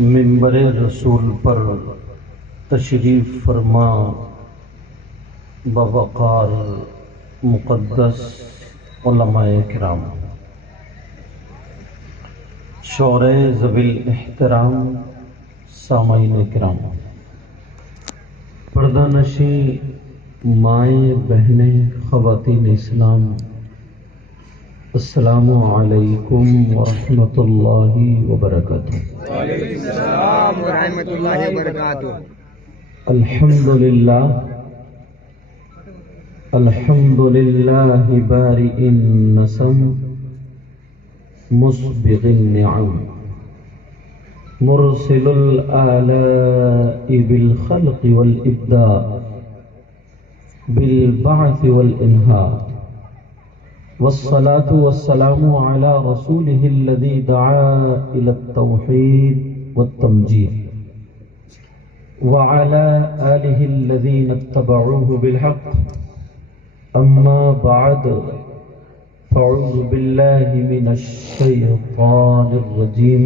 منبر رسول پر تشریف فرما بوقار مقدس علماء کرام، شعراء ذوی الاحترام، سامعین کرام، پردہ نشیں مائیں بہنیں خواتین اسلام، السلام علیکم ورحمۃ اللہ وبرکاتہ۔ وعلیکم السلام ورحمۃ اللہ وبرکاتہ۔ الحمد للہ بارئ النسم مسبغ النعم مرسل الآلاء بالخلق والإبداع بالبعث والإنهاء، والصلاة والسلام على رسوله الذي دعا إلى التوحيد والتمجيد وعلى آله الذين اتبعوه بالحق، أما بعد فأعوذ بالله من الشيطان الرجيم،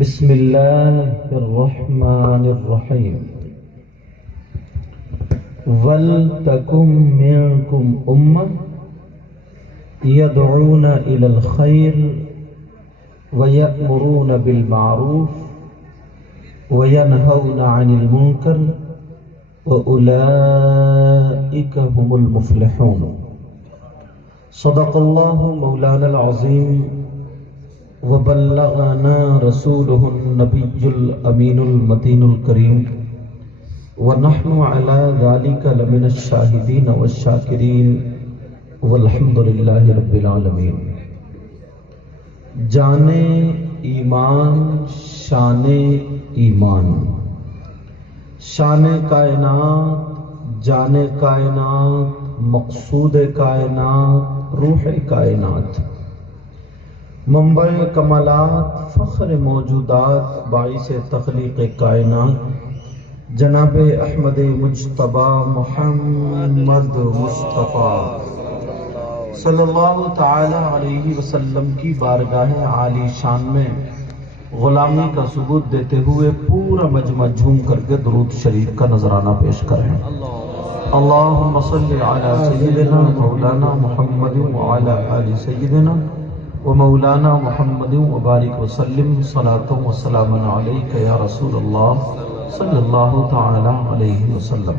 بسم الله الرحمن الرحيم، وَلْتَكُمْ مِنْكُمْ أُمَّةٌ يدعون إلى الخير ويأمرون بالمعروف وينهون عن المنكر وأولئك هم المفلحون۔ صدق الله مولانا العظيم وبلغنا رسوله النبي الأمين المتين الكريم، ونحن على ذلك لمن الشاهدين والشاكرين والحمد للہ رب العالمین۔ جان ایمان شان ایمان، شان کائنات جان کائنات مقصود کائنات روح کائنات، منبع کمالات فخر موجودات باعث تخلیق کائنات، جناب احمد مجتبی محمد مصطفیٰ صلی اللہ تعالی علیہ وسلم کی بارگاہ عالی شان میں غلامی کا ثبوت دیتے ہوئے پورا مجمع جھوم کر کے درود شریف کا نذرانہ پیش کریں۔ اللہم صلی علی سیدنا مولانا محمد وعلی آل سیدنا ومولانا محمد وبارک وسلم، صلاۃ و سلام علیک یا رسول اللہ صلی اللہ تعالی علیہ وسلم۔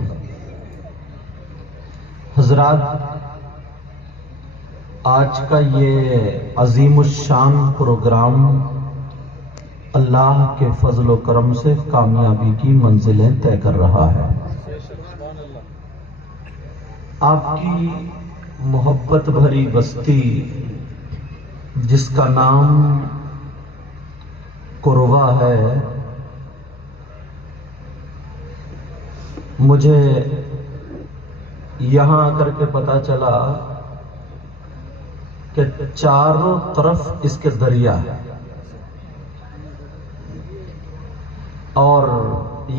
حضرات، آج کا یہ عظیم الشان پروگرام اللہ کے فضل و کرم سے کامیابی کی منزلیں طے کر رہا ہے۔ آپ کی محبت بھری بستی جس کا نام قروا ہے، مجھے یہاں آ کر کے پتا چلا کہ چاروں طرف اس کے دریا ہے، اور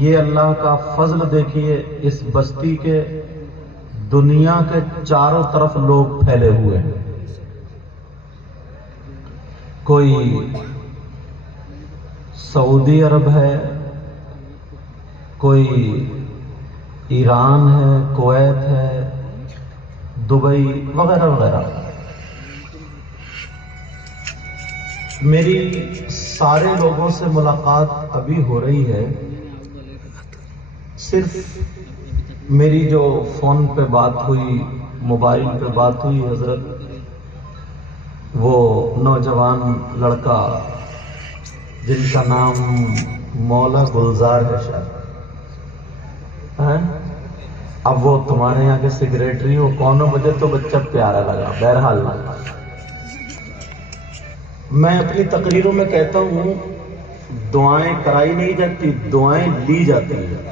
یہ اللہ کا فضل دیکھیے، اس بستی کے دنیا کے چاروں طرف لوگ پھیلے ہوئے ہیں۔ کوئی سعودی عرب ہے، کوئی ایران ہے، کویت ہے، دبئی وغیرہ وغیرہ۔ میری سارے لوگوں سے ملاقات ابھی ہو رہی ہے، صرف میری جو فون پہ بات ہوئی، موبائل پہ بات ہوئی، حضرت وہ نوجوان لڑکا جن کا نام مولا گلزار ہے شاید، اب وہ تمہارے یہاں کے سیکریٹری ہو کون ہو، مجھے تو بچہ پیارا لگا۔ بہرحال میں اپنی تقریروں میں کہتا ہوں، دعائیں کرائی نہیں جاتی، دعائیں لی جاتی ہیں۔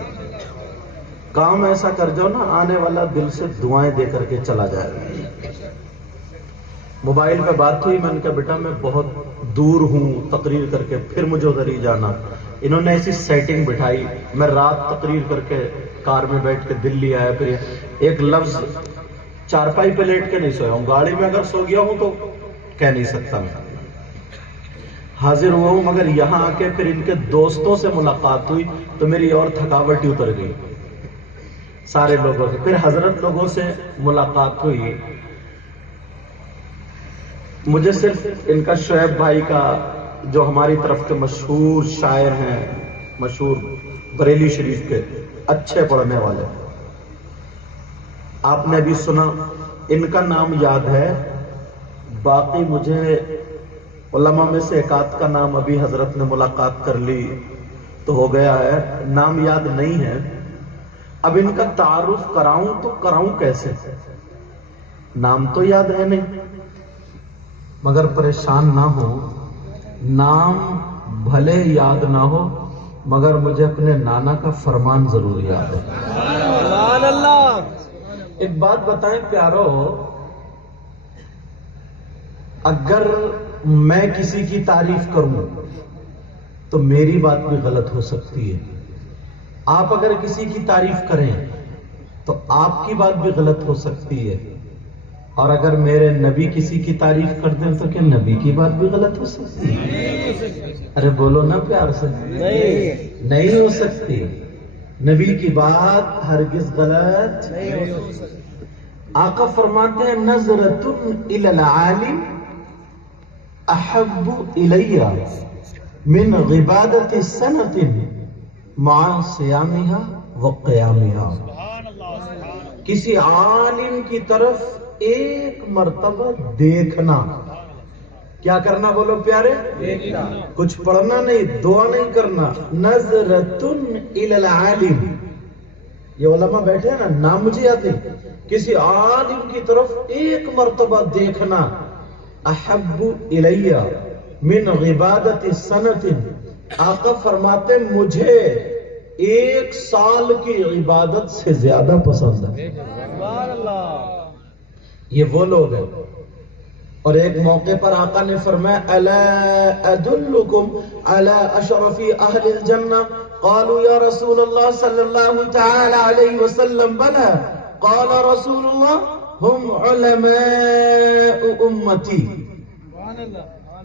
کام ایسا کر جاؤ نا، آنے والا دل سے دعائیں دے کر کے چلا جائے۔ موبائل پہ بات ہوئی، میں نے کہا بیٹا میں بہت دور ہوں تقریر کر کے، پھر مجھے ادھر ہی جانا۔ انہوں نے ایسی سیٹنگ بٹھائی، میں رات تقریر کر کے کار میں بیٹھ کے دلی آیا، پھر ایک لفظ چارپائی پہ لیٹ کے نہیں سویا ہوں، گاڑی میں اگر سو گیا ہوں تو کہہ نہیں سکتا میں۔ حاضر ہوا ہوں، مگر یہاں آ کے پھر ان کے دوستوں سے ملاقات ہوئی تو میری اور تھکاوٹ ہی اتر گئی سارے لوگوں سے. پھر حضرت لوگوں سے ملاقات ہوئی. مجھے صرف ان کا شعیب بھائی کا جو ہماری طرف کے مشہور شاعر ہیں، مشہور بریلی شریف کے اچھے پڑھنے والے، آپ نے ابھی سنا، ان کا نام یاد ہے. باقی مجھے علماء میں سے ایک آدھ کا نام ابھی حضرت نے ملاقات کر لی تو ہو گیا ہے، نام یاد نہیں ہے. اب ان کا تعارف کراؤں تو کراؤں کیسے؟ نام تو یاد ہے نہیں. مگر پریشان نہ ہو، نام بھلے یاد نہ ہو مگر مجھے اپنے نانا کا فرمان ضرور یاد ہے. سبحان اللہ. ایک بات بتائیں پیارو، اگر میں کسی کی تعریف کروں تو میری بات بھی غلط ہو سکتی ہے. آپ اگر کسی کی تعریف کریں تو آپ کی بات بھی غلط ہو سکتی ہے. اور اگر میرے نبی کسی کی تعریف کر دیں تو کیا نبی کی بات بھی غلط ہو سکتی ہے؟ ارے بولو نا پیار سے. نہیں ہو سکتی. نبی کی بات ہرگز غلط نہیں ہو سکتی. آقا فرماتے ہیں نظرۃ الی العالم احب الی من عبادت سنۃ مع صیامها وقیامها. کسی عالم کی طرف ایک مرتبہ دیکھنا. کیا کرنا بولو پیارے؟ دیکھنا. کچھ پڑھنا نہیں، دعا نہیں کرنا. نظرۃ الی العالم. یہ علماء بیٹھے ہیں نا، نام مجھے یاد نہیں. کسی عالم کی طرف ایک مرتبہ دیکھنا. احب الی من عبادت سنۃ. آقا فرماتے مجھے 1 سال کی عبادت سے زیادہ پسند ہے. سبحان اللہ. یہ وہ لوگ ہیں. اور ایک موقع پر آقا نے فرمایا الا ادلکم علی اشرف اہل الجنہ. قالوا یا رسول اللہ صلی اللہ تعالی علیہ وسلم بلا. قال رسول اللہ ہم علماء امتی.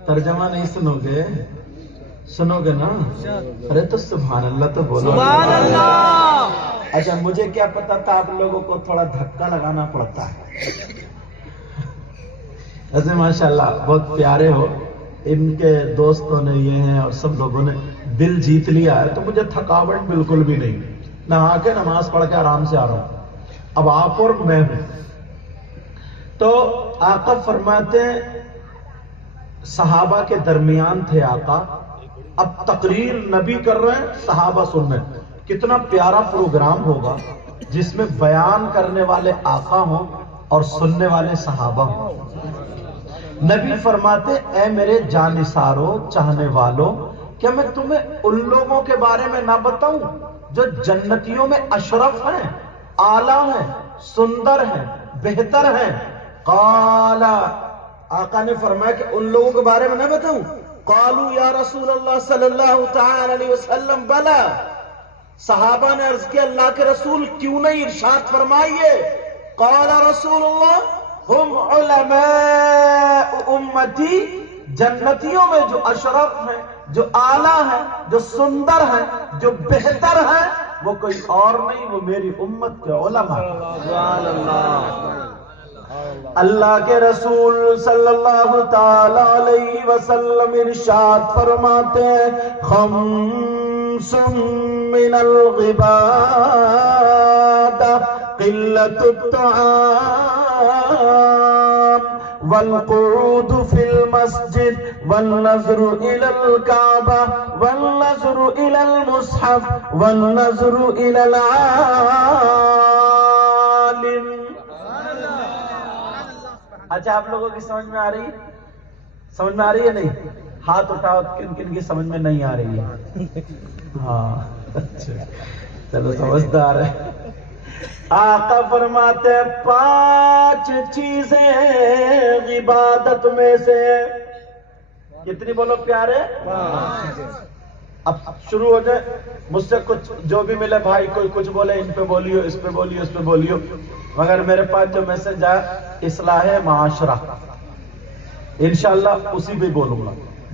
ترجمہ نہیں سنو گے؟ سنو گے نا؟ ارے تو سبحان اللہ تو بولو. سبحان اللہ. اچھا مجھے کیا پتا تھا آپ لوگوں کو تھوڑا دھکا لگانا پڑتا ہے. ایسے ماشاءاللہ بہت پیارے ہو. ان کے دوستوں نے یہ ہیں اور سب لوگوں نے دل جیت لیا ہے تو مجھے تھکاوٹ بالکل بھی نہیں. نہا کے نماز پڑھ کے آرام سے آ رہا ہوں. اب آپ اور میں ہوں. تو آقا فرماتے ہیں صحابہ کے درمیان تھے آقا. اب تقریر نبی کر رہے ہیں، صحابہ سن رہے ہیں. کتنا پیارا پروگرام ہوگا جس میں بیان کرنے والے آقا ہوں اور سننے والے صحابہ ہوں. نبی فرماتے اے میرے جانثاروں، چاہنے والوں، کیا میں تمہیں ان لوگوں کے بارے میں نہ بتاؤں جو جنتیوں میں اشرف ہیں، اعلیٰ ہیں، سندر ہیں، بہتر ہیں؟ قال، آقا نے فرمایا کہ ان لوگوں کے بارے میں نہ بتاؤں؟ قالوا یا رسول اللہ صلی اللہ تعالی علیہ وسلم بلا. صحابہ نے عرض کیا اللہ کے رسول کیوں نہیں، ارشاد فرمائیے. قال رسول اللہ ہم علماء امتی. جنتیوں میں جو اشرف ہیں، جو اعلیٰ ہیں، جو سندر ہیں، جو بہتر ہیں، وہ کوئی اور نہیں، وہ میری امت کے علماء. سبحان اللہ. اللہ کے رسول صلی اللہ تعالی علیہ وسلم ارشاد فرماتے ہیں خمس من الغبادہ قلت الطعام والقعود فی المسجد والنظر الى الكعبہ والنظر الى المصحف والنظر الى العالم. اچھا آپ لوگوں کی سمجھ میں آ رہی ہے؟ سمجھ میں آ رہی ہے نہیں؟ ہاتھ اٹھاؤ کن کن کی سمجھ میں نہیں آ رہی ہے. ہاں اچھا چلو سمجھدار ہے. آقا فرماتے 5 چیزیں عبادت میں سے. کتنی بولو پیارے؟ 5. اب شروع ہو جائے. مجھ سے کچھ جو بھی ملے بھائی، کوئی کچھ بولے، ان پہ بولیو، اس پہ بولیو، اس پہ بولیو، مگر میرے پاس جو میسج آیا اصلاح معاشرہ، انشاءاللہ اسی بھی بولوں گا.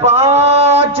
5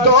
2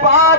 5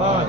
5।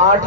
8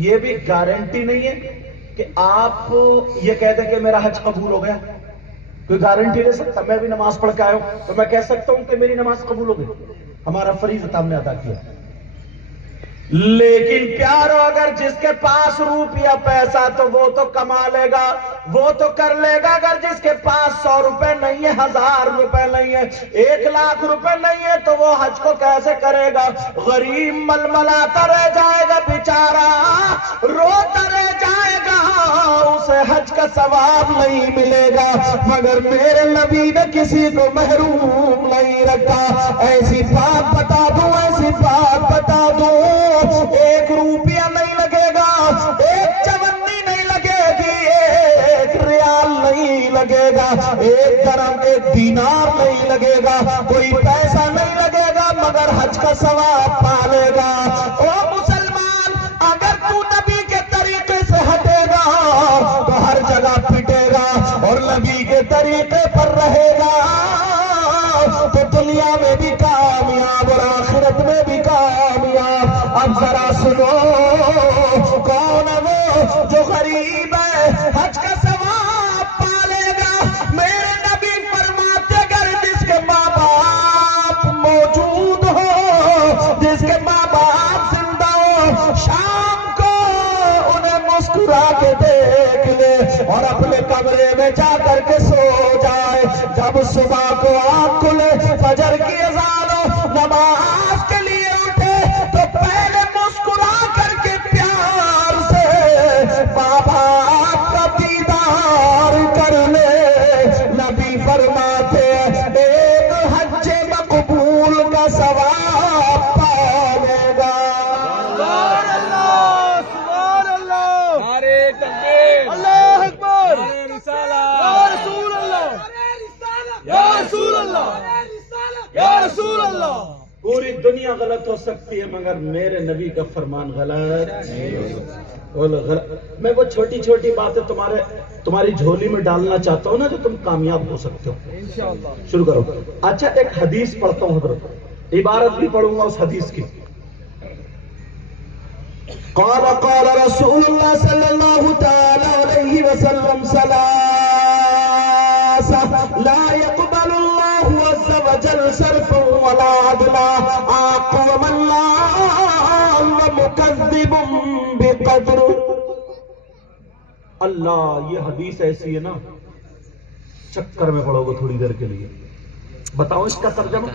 یہ بھی گارنٹی نہیں ہے کہ آپ یہ کہہ دیں کہ میرا حج قبول ہو گیا. کوئی گارنٹی لے سکتا؟ میں بھی نماز پڑھ کے آیا ہوں تو میں کہہ سکتا ہوں کہ میری نماز قبول ہو گئی. ہمارا فریضہ ہم نے ادا کیا. لیکن پیارو اگر جس کے پاس روپیہ پیسہ تو وہ تو کما لے گا, وہ تو کر لے گا. اگر جس کے پاس 100 روپے نہیں ہے, 1000 روپے نہیں ہے, 1 لاکھ روپے نہیں ہے, تو وہ حج کو کیسے کرے گا؟ غریب ململاتا رہ جائے گا بیچارہ, روتا رہ جائے گا, اسے حج کا ثواب نہیں ملے گا. مگر میرے نبی نے کسی کو محروم نہیں رکھا. ایسی بات بتا دوں, ایسی بات بتا دوں, 1 روپیہ نہیں لگے گا, 1 چونی نہیں لگے گی, 1 ریال نہیں لگے گا, 1 درہم 1 دینار نہیں لگے گا, کوئی پیسہ نہیں لگے گا, مگر حج کا ثواب پالے گا. او مسلمان, اگر تو نبی کے طریقے سے ہٹے گا تو ہر جگہ پٹے گا, اور نبی کے طریقے پر رہے گا تو دنیا میں بھی کامیاب اور آخرت میں بھی کامیاب. اب ذرا سنو, کون ہے وہ جو غریب ہے حج کا ثواب پالے گا؟ میرے نبی فرماتے اگر جس کے ماں باپ موجود ہو, جس کے ماں باپ زندہ ہو, شام کو انہیں مسکرا کے دیکھ لے اور اپنے کمرے میں جا کر کے سو جائے. جب صبح کو آنکھ کھلے, فجر کی اذان ہو, نماز کے لیے اٹھے, تو پہلے مسکرا کر کے پیار سے ماں باپ کا دیدار کر لے. نبی فرماتے ایک حج مقبول کا ثواب پالے گا. سبحان اللہ, سبحان اللہ, نعرہ تکبیر, اللہ اکبر, نعرہ رسالت, یا رسول اللہ, یا رسول اللہ, یا رسول اللہ. پوری دنیا غلط ہو سکتی ہے مگر میرے نبی کا فرمان غلط نہیں ہو سکتا. میں وہ چھوٹی چھوٹی باتیں تمہاری جھولی میں ڈالنا چاہتا ہوں نا جو تم کامیاب ہو سکتے ہو. شروع کرو. اچھا, ایک حدیث پڑھتا ہوں حضرت, عبارت بھی پڑھوں گا اس حدیث کی. قال قال رسول اللہ صلی اللہ تعالی علیہ وسلم لا يقبل الله عز وجل صرفا ولا عدلا, عاقب الله ومكذب بقدر. اللہ, یہ حدیث ایسی ہے نا, چکر میں پڑو گے تھوڑی دیر کے لیے. بتاؤ اس کا ترجمہ.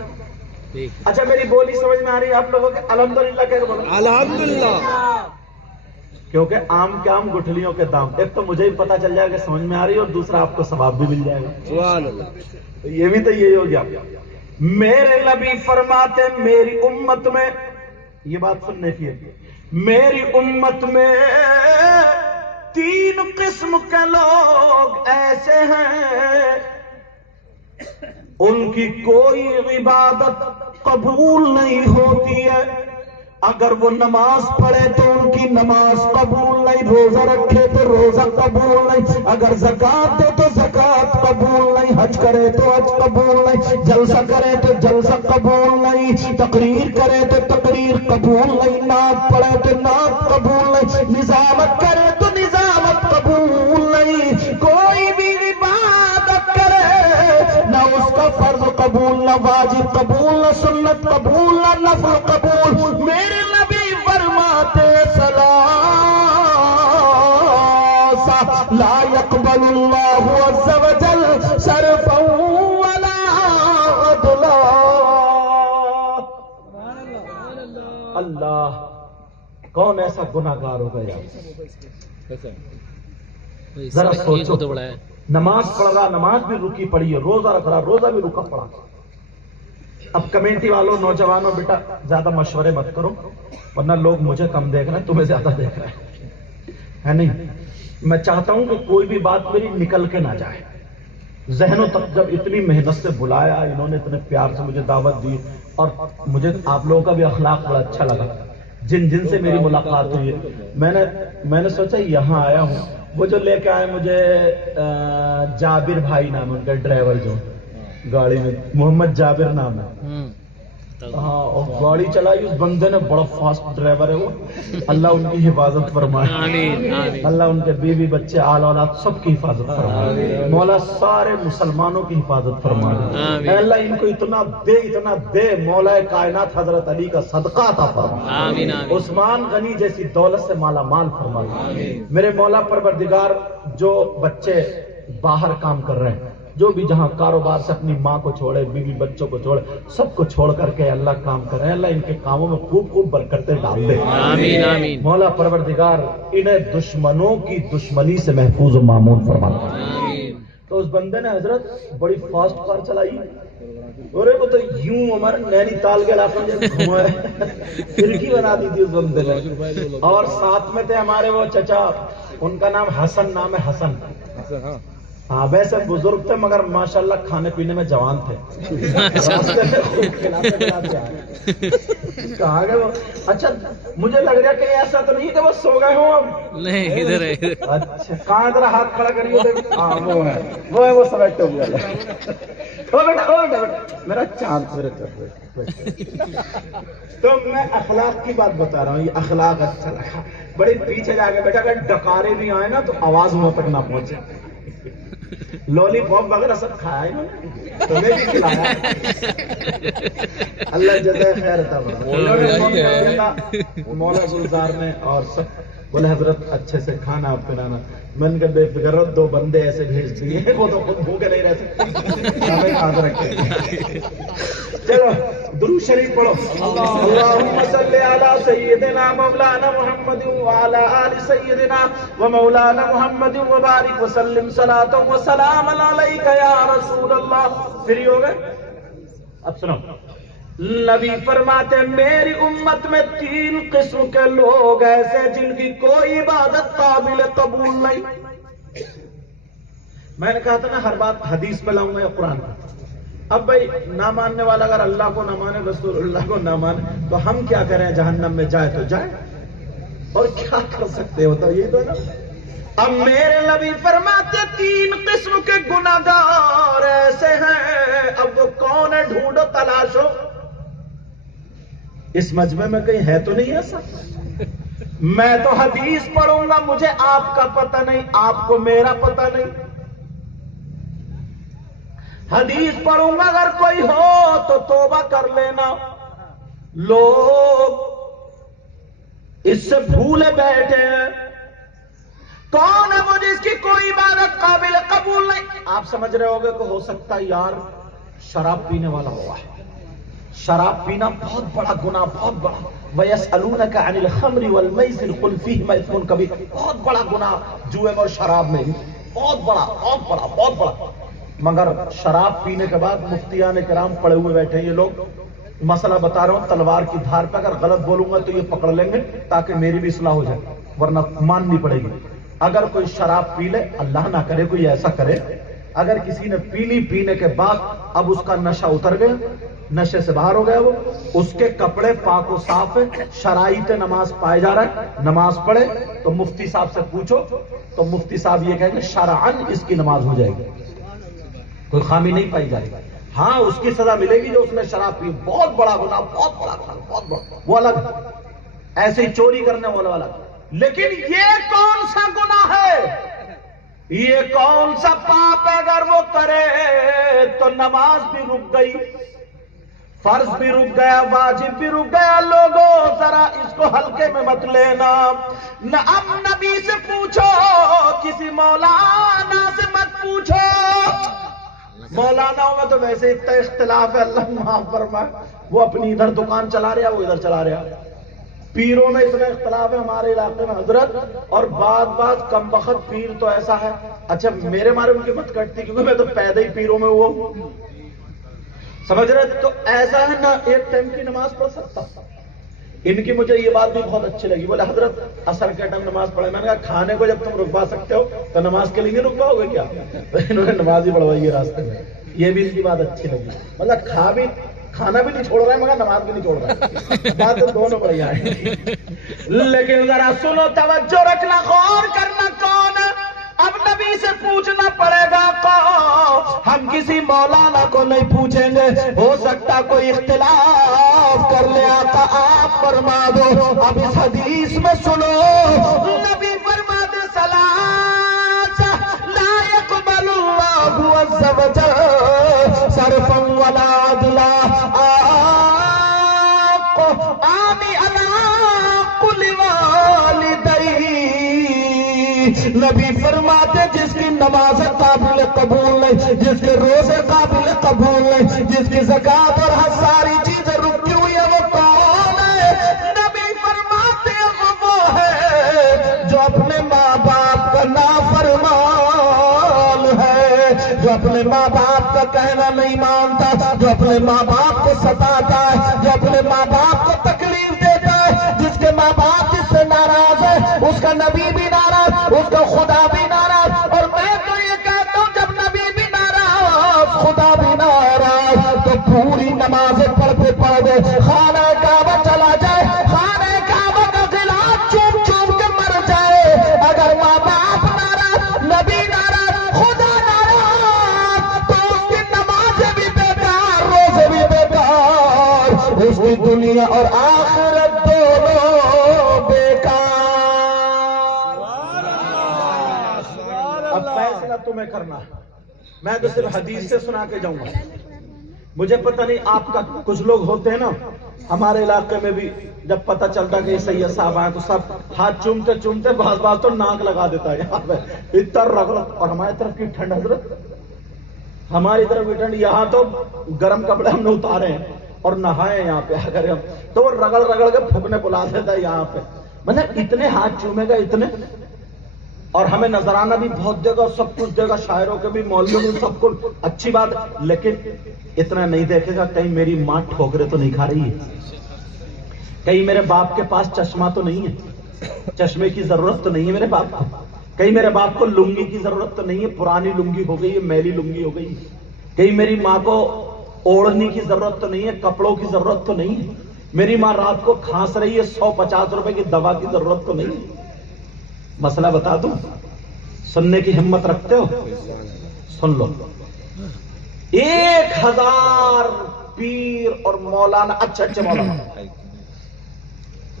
اچھا, میری بولی سمجھ میں آ رہی ہے آپ لوگوں کے؟ الحمدللہ کہہ کے بولو الحمدللہ. کیونکہ آم کے آم گٹھلیوں کے دام. ایک تو مجھے بھی پتا چل جائے گا کہ سمجھ میں آ رہی ہے, اور دوسرا آپ کو ثواب بھی مل جائے گا. سبحان اللہ. یہ بھی تو یہی ہو گیا. میرے نبی فرماتے میری امت میں, یہ بات سننے کی ہے, میری امت میں 3 قسم کے لوگ ایسے ہیں ان کی کوئی عبادت قبول نہیں ہوتی ہے. اگر وہ نماز پڑھے تو ان کی نماز قبول نہیں, روزہ رکھے تو روزہ قبول نہیں, اگر زکات دے تو زکات قبول نہیں, حج کرے تو حج قبول نہیں, جلسہ کرے تو جلسہ قبول نہیں, تقریر کرے تو تقریر قبول نہیں, نعت پڑھے تو نعت قبول نہیں, نظامت کرے تو نظامت قبول نہیں. کوئی بھی عبادت کرے نہ اس کا فرض قبول, نہ واجب قبول, نہ سنت قبول, نہ نفل قبول. میرے نبی فرماتے لا يقبل الله عز وجل صرفا ولا عدلا. اللہ, کون ایسا گناہگار ہو گیا؟ ذرا سوچو. نماز پڑھ رہا, نماز بھی رکی پڑی ہے, روزہ رکھ رہا, روزہ بھی رکا پڑا. اب کمیٹی والوں, نوجوانوں, بیٹا زیادہ مشورے مت کرو ورنہ لوگ مجھے کم دیکھ رہے ہیں, تمہیں زیادہ دیکھ رہے ہیں نہیں. میں چاہتا ہوں کہ کوئی بھی بات میری نکل کے نہ جائے. ذہنوں تک جب اتنی محنت سے بلایا, انہوں نے اتنے پیار سے مجھے دعوت دی, اور مجھے آپ لوگوں کا بھی اخلاق بڑا اچھا لگا. جن سے میری ملاقات ہوئی ہے, میں نے سوچا یہاں آیا ہوں. وہ جو لے کے آئے مجھے, جابر بھائی نام ان کا ڈرائیور, جو گاڑی میں محمد جابر نام ہے, ہاں اور گاڑی چلائی اس بندے نے، بڑا فاسٹ ڈرائیور ہے وہ، اللہ ان کی حفاظت فرمائے، اللہ ان کے بیوی بچے آل اولاد سب کی حفاظت فرمائے، مولا سارے مسلمانوں کی حفاظت فرمائے، اے اللہ ان کو اتنا دے مولا کائنات حضرت علی کا صدقہ عطا فرمائے، عثمان غنی جیسی دولت سے مالا مال فرمائے، میرے مولا پروردگار جو بچے باہر کام کر رہے ہیں، جو بھی جہاں کاروبار سے اپنی ماں کو چھوڑے، بیوی بچوں کو چھوڑے، سب کو چھوڑ کر کے اللہ کام کر رہے ہیں، اللہ ان کے کاموں میں خوب برکتیں ڈال دے، آمین آمین۔ مولا پروردگار انہیں دشمنوں کی دشمنی سے محفوظ و معمون فرما۔ تو اس بندے نے حضرت بڑی فاسٹ کار چلائی، اور وہ تو یوں ہمارے نینی تال کے علاقے میں گھوما ہے، کھڑکی بنا دی تھی اس بندے نے، اور ساتھ میں تھے ہمارے وہ چچا، ان کا نام حسن، نام ہے حسن، ہاں ویسے بزرگ تھے مگر ماشاءاللہ کھانے پینے میں جوان تھے، راستے میں خوب کھلاتے پلاتے آئے۔ کہاں گئے وہ؟ اچھا مجھے لگ رہا کہ ایسا تو نہیں کہ وہ سو گئے ہوں اب؟ نہیں ادھر ہے۔ اچھا کہاں ذرا ہاتھ کھڑا کریے، ہاں وہ ہے وہ سمیٹ ہو گیا۔ او بیٹا میرا چاند میرے تو میں اخلاق کی بات بتا رہا ہوں، یہ اخلاق اچھا لگا، بڑے پیچھے جا کے بیٹا، اگر ڈکارے بھی آئے نا تو آواز وہاں تک نہ پہنچے۔ لولی پاپ وغیرہ سب کھایا ہے نا، تمہیں بھی کھلایا، اللہ جزائے خیر عطا فرمائے۔ مولا گلزار نے اور سب بولے حضرت اچھے سے کھانا پلانا، میں نے کہا بے فکر رہو، دو بندے ایسے بھیج دیے، وہ تو خود بھوکے نہیں رہ سکتے، ہمیں یاد رکھیں۔ چلو درود شریف پڑھو، اللہم صلی علی سیدنا مولانا محمد وعلی آل سیدنا و مولانا محمد وبارک وسلم صلاۃ و سلام علیک یا رسول اللہ۔ فری ہو گئے؟ اب سنو، نبی فرماتے میری امت میں 3 قسم کے لوگ ایسے جن کی کوئی عبادت قابل قبول نہیں۔ میں نے کہا تھا نا ہر بات حدیث پہ لاؤں گا یا قرآن پہ۔ اب بھائی نہ ماننے والا اگر اللہ کو نہ مانے، رسول اللہ کو نہ مانے، تو ہم کیا کریں؟ جہنم میں جائے تو جائے، اور کیا کر سکتے ہو؟ تو یہ تو نا۔ اب میرے نبی فرماتے 3 قسم کے گناہگار ایسے ہیں، اب وہ کون ہے؟ ڈھونڈو تلاشو۔ اس مجمع میں کہیں ہے تو نہیں ایسا؟ میں تو حدیث پڑھوں گا، مجھے آپ کا پتہ نہیں، آپ کو میرا پتہ نہیں۔ حدیث پڑھوں گا، اگر کوئی ہو تو توبہ کر لینا۔ لوگ اس سے بھولے بیٹھے ہیں، کون ہے وہ جس کی کوئی عبادت قابل قبول نہیں؟ آپ سمجھ رہے ہوگے کہ ہو سکتا ہے یار شراب پینے والا ہوا ہے، شراب پینا بہت بڑا گناہ، بہت بڑا۔ وَيَسْأَلُونَكَ عَنِ الْخَمْرِ وَالْمَيْسِرِ قُلْ فِيهِمَا إِثْمٌ كَبِيرٌ، بہت بڑا گناہ جوئے اور شراب میں، بہت بڑا۔ مگر شراب پینے کے بعد مفتیان کرام پڑے ہوئے بیٹھے، یہ لوگ مسئلہ بتا رہا ہوں تلوار کی دھار پہ، اگر غلط بولوں گا تو یہ پکڑ لیں گے تاکہ میری بھی اصلاح ہو جائے، ورنہ ماننی پڑے گی۔ اگر کوئی شراب پی لے، اللہ نہ کرے کوئی ایسا کرے، اگر کسی نے پی لی، پینے کے بعد اب اس کا نشہ اتر گیا، نشے سے باہر ہو گیا، وہ اس کے کپڑے پاک و صاف ہے، شرائط نماز پائے جا رہا ہے، نماز پڑھے تو مفتی صاحب سے پوچھو تو مفتی صاحب یہ کہیں گے شرعاً اس کی نماز ہو جائے گی، کوئی خامی نہیں پائی جائے گی۔ ہاں اس کی سزا ملے گی جو اس نے شراب پی، بہت بڑا گناہ، بہت بڑا، وہ الگ، ایسے ہی چوری کرنے والا الگ۔ لیکن یہ کون سا گناہ ہے، یہ کون سا پاپ ہے؟ اگر وہ کرے تو نماز بھی رک گئی، فرض بھی رک گیا، واجب بھی رک گیا۔ لوگوں ذرا اس کو ہلکے میں مت لینا، نہ اب نبی سے پوچھو، کسی مولانا سے مت پوچھو۔ مولاناؤں میں تو ویسے اتنا اختلاف ہے، اللہ معاف فرمائے، وہ اپنی ادھر دکان چلا رہا، وہ ادھر چلا رہا۔ پیروں میں اتنا اختلاف ہے ہمارے علاقے میں حضرت، اور بات کم بخت پیر تو ایسا ہے، اچھا میرے مارے ان کی مت کٹتی کیونکہ میں تو پیدا ہی پیروں میں ہوا ہوں، سمجھ رہے؟ تو ایسا ہے نہ ایک ٹائم کی نماز پڑھ سکتا۔ ان کی مجھے یہ بات بھی بہت اچھی لگی، بولے حضرت عصر کے ٹائم نماز پڑھے، میں نے کہا کھانے کو جب تم رکوا سکتے ہو تو نماز کے لیے رکواؤ گے کیا؟ تو انہوں نے نماز ہی پڑھوائی ہے راستے میں، یہ بھی ان کی بات اچھی لگی، مطلب کھانا بھی نہیں چھوڑ رہا ہے مگر نماز بھی نہیں چھوڑ رہا ہے، بات تو دونوں بڑھیا ہے۔ لیکن ذرا سنو، توجہ رکھنا، غور کرنا، کون اب نبی سے پوچھنا پڑے گا ہم کسی مولانا کو نہیں پوچھیں گے، ہو سکتا کوئی اختلاف کر لے، آقا آپ فرما دو۔ اب اس حدیث میں سنو، نبی فرما دے صلاۃ لا يقبل اللہ عز وجل صرفا ولا عدلا، آمی علی کل والدی۔ نبی فرماتے جس کی نماز قابل قبول نہیں، جس کے روزے قابل قبول نہیں، جس کی زکات اور ہر ساری چیزیں رکی ہوئی ہے، وہ کون ہے؟ نبی فرماتے وہ ہے جو اپنے ماں باپ کا نافرمان ہے، جو اپنے ماں باپ کا کہنا نہیں مانتا، جو اپنے ماں باپ کو ستاتا ہے، جو اپنے ماں باپ کو تکلیف دیتا ہے، جس کے ماں باپ جس سے ناراض ہے اس کا نبی بھی ناراض، اس کا خدا بھی ناراض۔ اور میں تو یہ کہتا ہوں جب نبی بھی ناراض، خدا بھی ناراض، تو پوری نمازیں پڑھتے پڑھتے خانہ کعبہ چلا جائے، خانہ کعبہ کا غلاف چوم چوم کے مر جائے، اگر ماں باپ ناراض، نبی ناراض، خدا ناراض، تو اس کی نمازیں بھی بیکار، روزے بھی بیکار، اس کی دنیا اور آخرت دونوں بیکار۔ اب فیصلہ تمہیں کرنا، میں تو صرف حدیث سے سنا کے جاؤں گا۔ مجھے پتہ نہیں آپ کا کچھ لوگ ہوتے ہیں نا، ہمارے علاقے میں بھی جب پتہ چلتا کہ یہ سید صاحب آئے تو سب ہاتھ چومتے چومتے بعض بار تو ناک لگا دیتا ہے یہاں پہ اتنا رگڑ۔ اور ہماری طرف کی ٹھنڈ حضرت، ہماری طرف کی ٹھنڈ، یہاں تو گرم کپڑے ہم نے اتارے ہیں اور نہائے یہاں پہ اگر ہم تو وہ رگڑ رگڑ کے پھکنے بلا دیتا ہے یہاں پہ، مطلب اتنے ہاتھ چومے گا اتنے۔ اور ہمیں نذرانہ بھی بہت دے گا، سب کچھ دے گا، شاعروں کے بھی، مولویوں بھی، سب کچھ اچھی بات، لیکن اتنا نہیں دیکھے گا کہیں میری ماں ٹھوکرے تو نہیں کھا رہی ہے، کہیں میرے باپ کے پاس چشمہ تو نہیں ہے، چشمے کی ضرورت تو نہیں ہے میرے باپ کو، کہیں میرے باپ کو لنگی کی ضرورت تو نہیں ہے، پرانی لنگی ہو گئی ہے، میلی لنگی ہو گئی، کہیں میری ماں کو اوڑھنے کی ضرورت تو نہیں ہے، کپڑوں کی ضرورت تو نہیں ہے، میری ماں رات کو کھانس رہی ہے، 150 روپے کی دوا کی ضرورت تو نہیں ہے۔ مسئلہ بتا دوں، سننے کی ہمت رکھتے ہو؟ سن لو، 1000 پیر اور مولانا، اچھے مولانا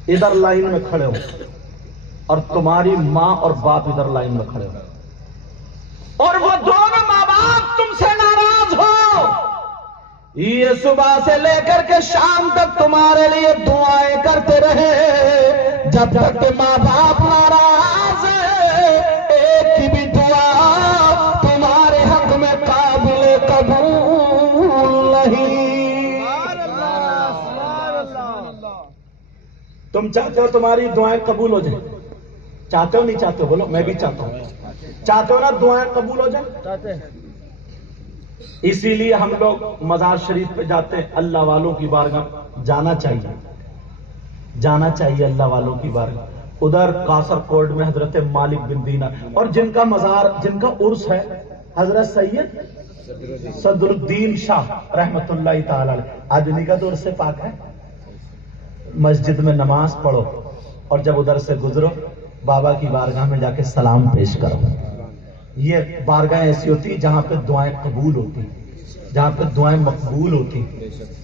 ادھر لائن میں کھڑے ہو اور تمہاری ماں اور باپ ادھر لائن میں کھڑے ہو، اور وہ دونوں ماں باپ تم سے ناراض ہو، یہ صبح سے لے کر کے شام تک تمہارے لیے دعائیں کرتے رہے، جب تک کہ ماں باپ ناراض ہے، ایک کی بھی دعا تمہارے حق میں قابل قبول نہیں۔ تم چاہتے ہو تمہاری دعائیں قبول ہو جائیں؟ چاہتے ہو نہیں چاہتے ہو؟ بولو، میں بھی چاہتا ہوں۔ چاہتے ہو نا دعائیں قبول ہو جائیں؟ چاہتے ہیں۔ اسی لیے ہم لوگ مزار شریف پہ جاتے ہیں، اللہ والوں کی بارگاہ جانا چاہیے، جانا چاہیے اللہ والوں کی بارگاہ۔ ادھر قاصر کوٹ میں حضرت مالک بن دینار، اور جن کا مزار، جن کا عرس ہے حضرت سید صدر الدین شاہ رحمت اللہ تعالی علیہ، آج انہی کا تو عرس پاک ہے۔ مسجد میں نماز پڑھو اور جب ادھر سے گزرو بابا کی بارگاہ میں جا کے سلام پیش کرو۔ یہ بارگاہ ایسی ہوتی جہاں پہ دعائیں قبول ہوتی، جہاں پہ دعائیں مقبول ہوتی۔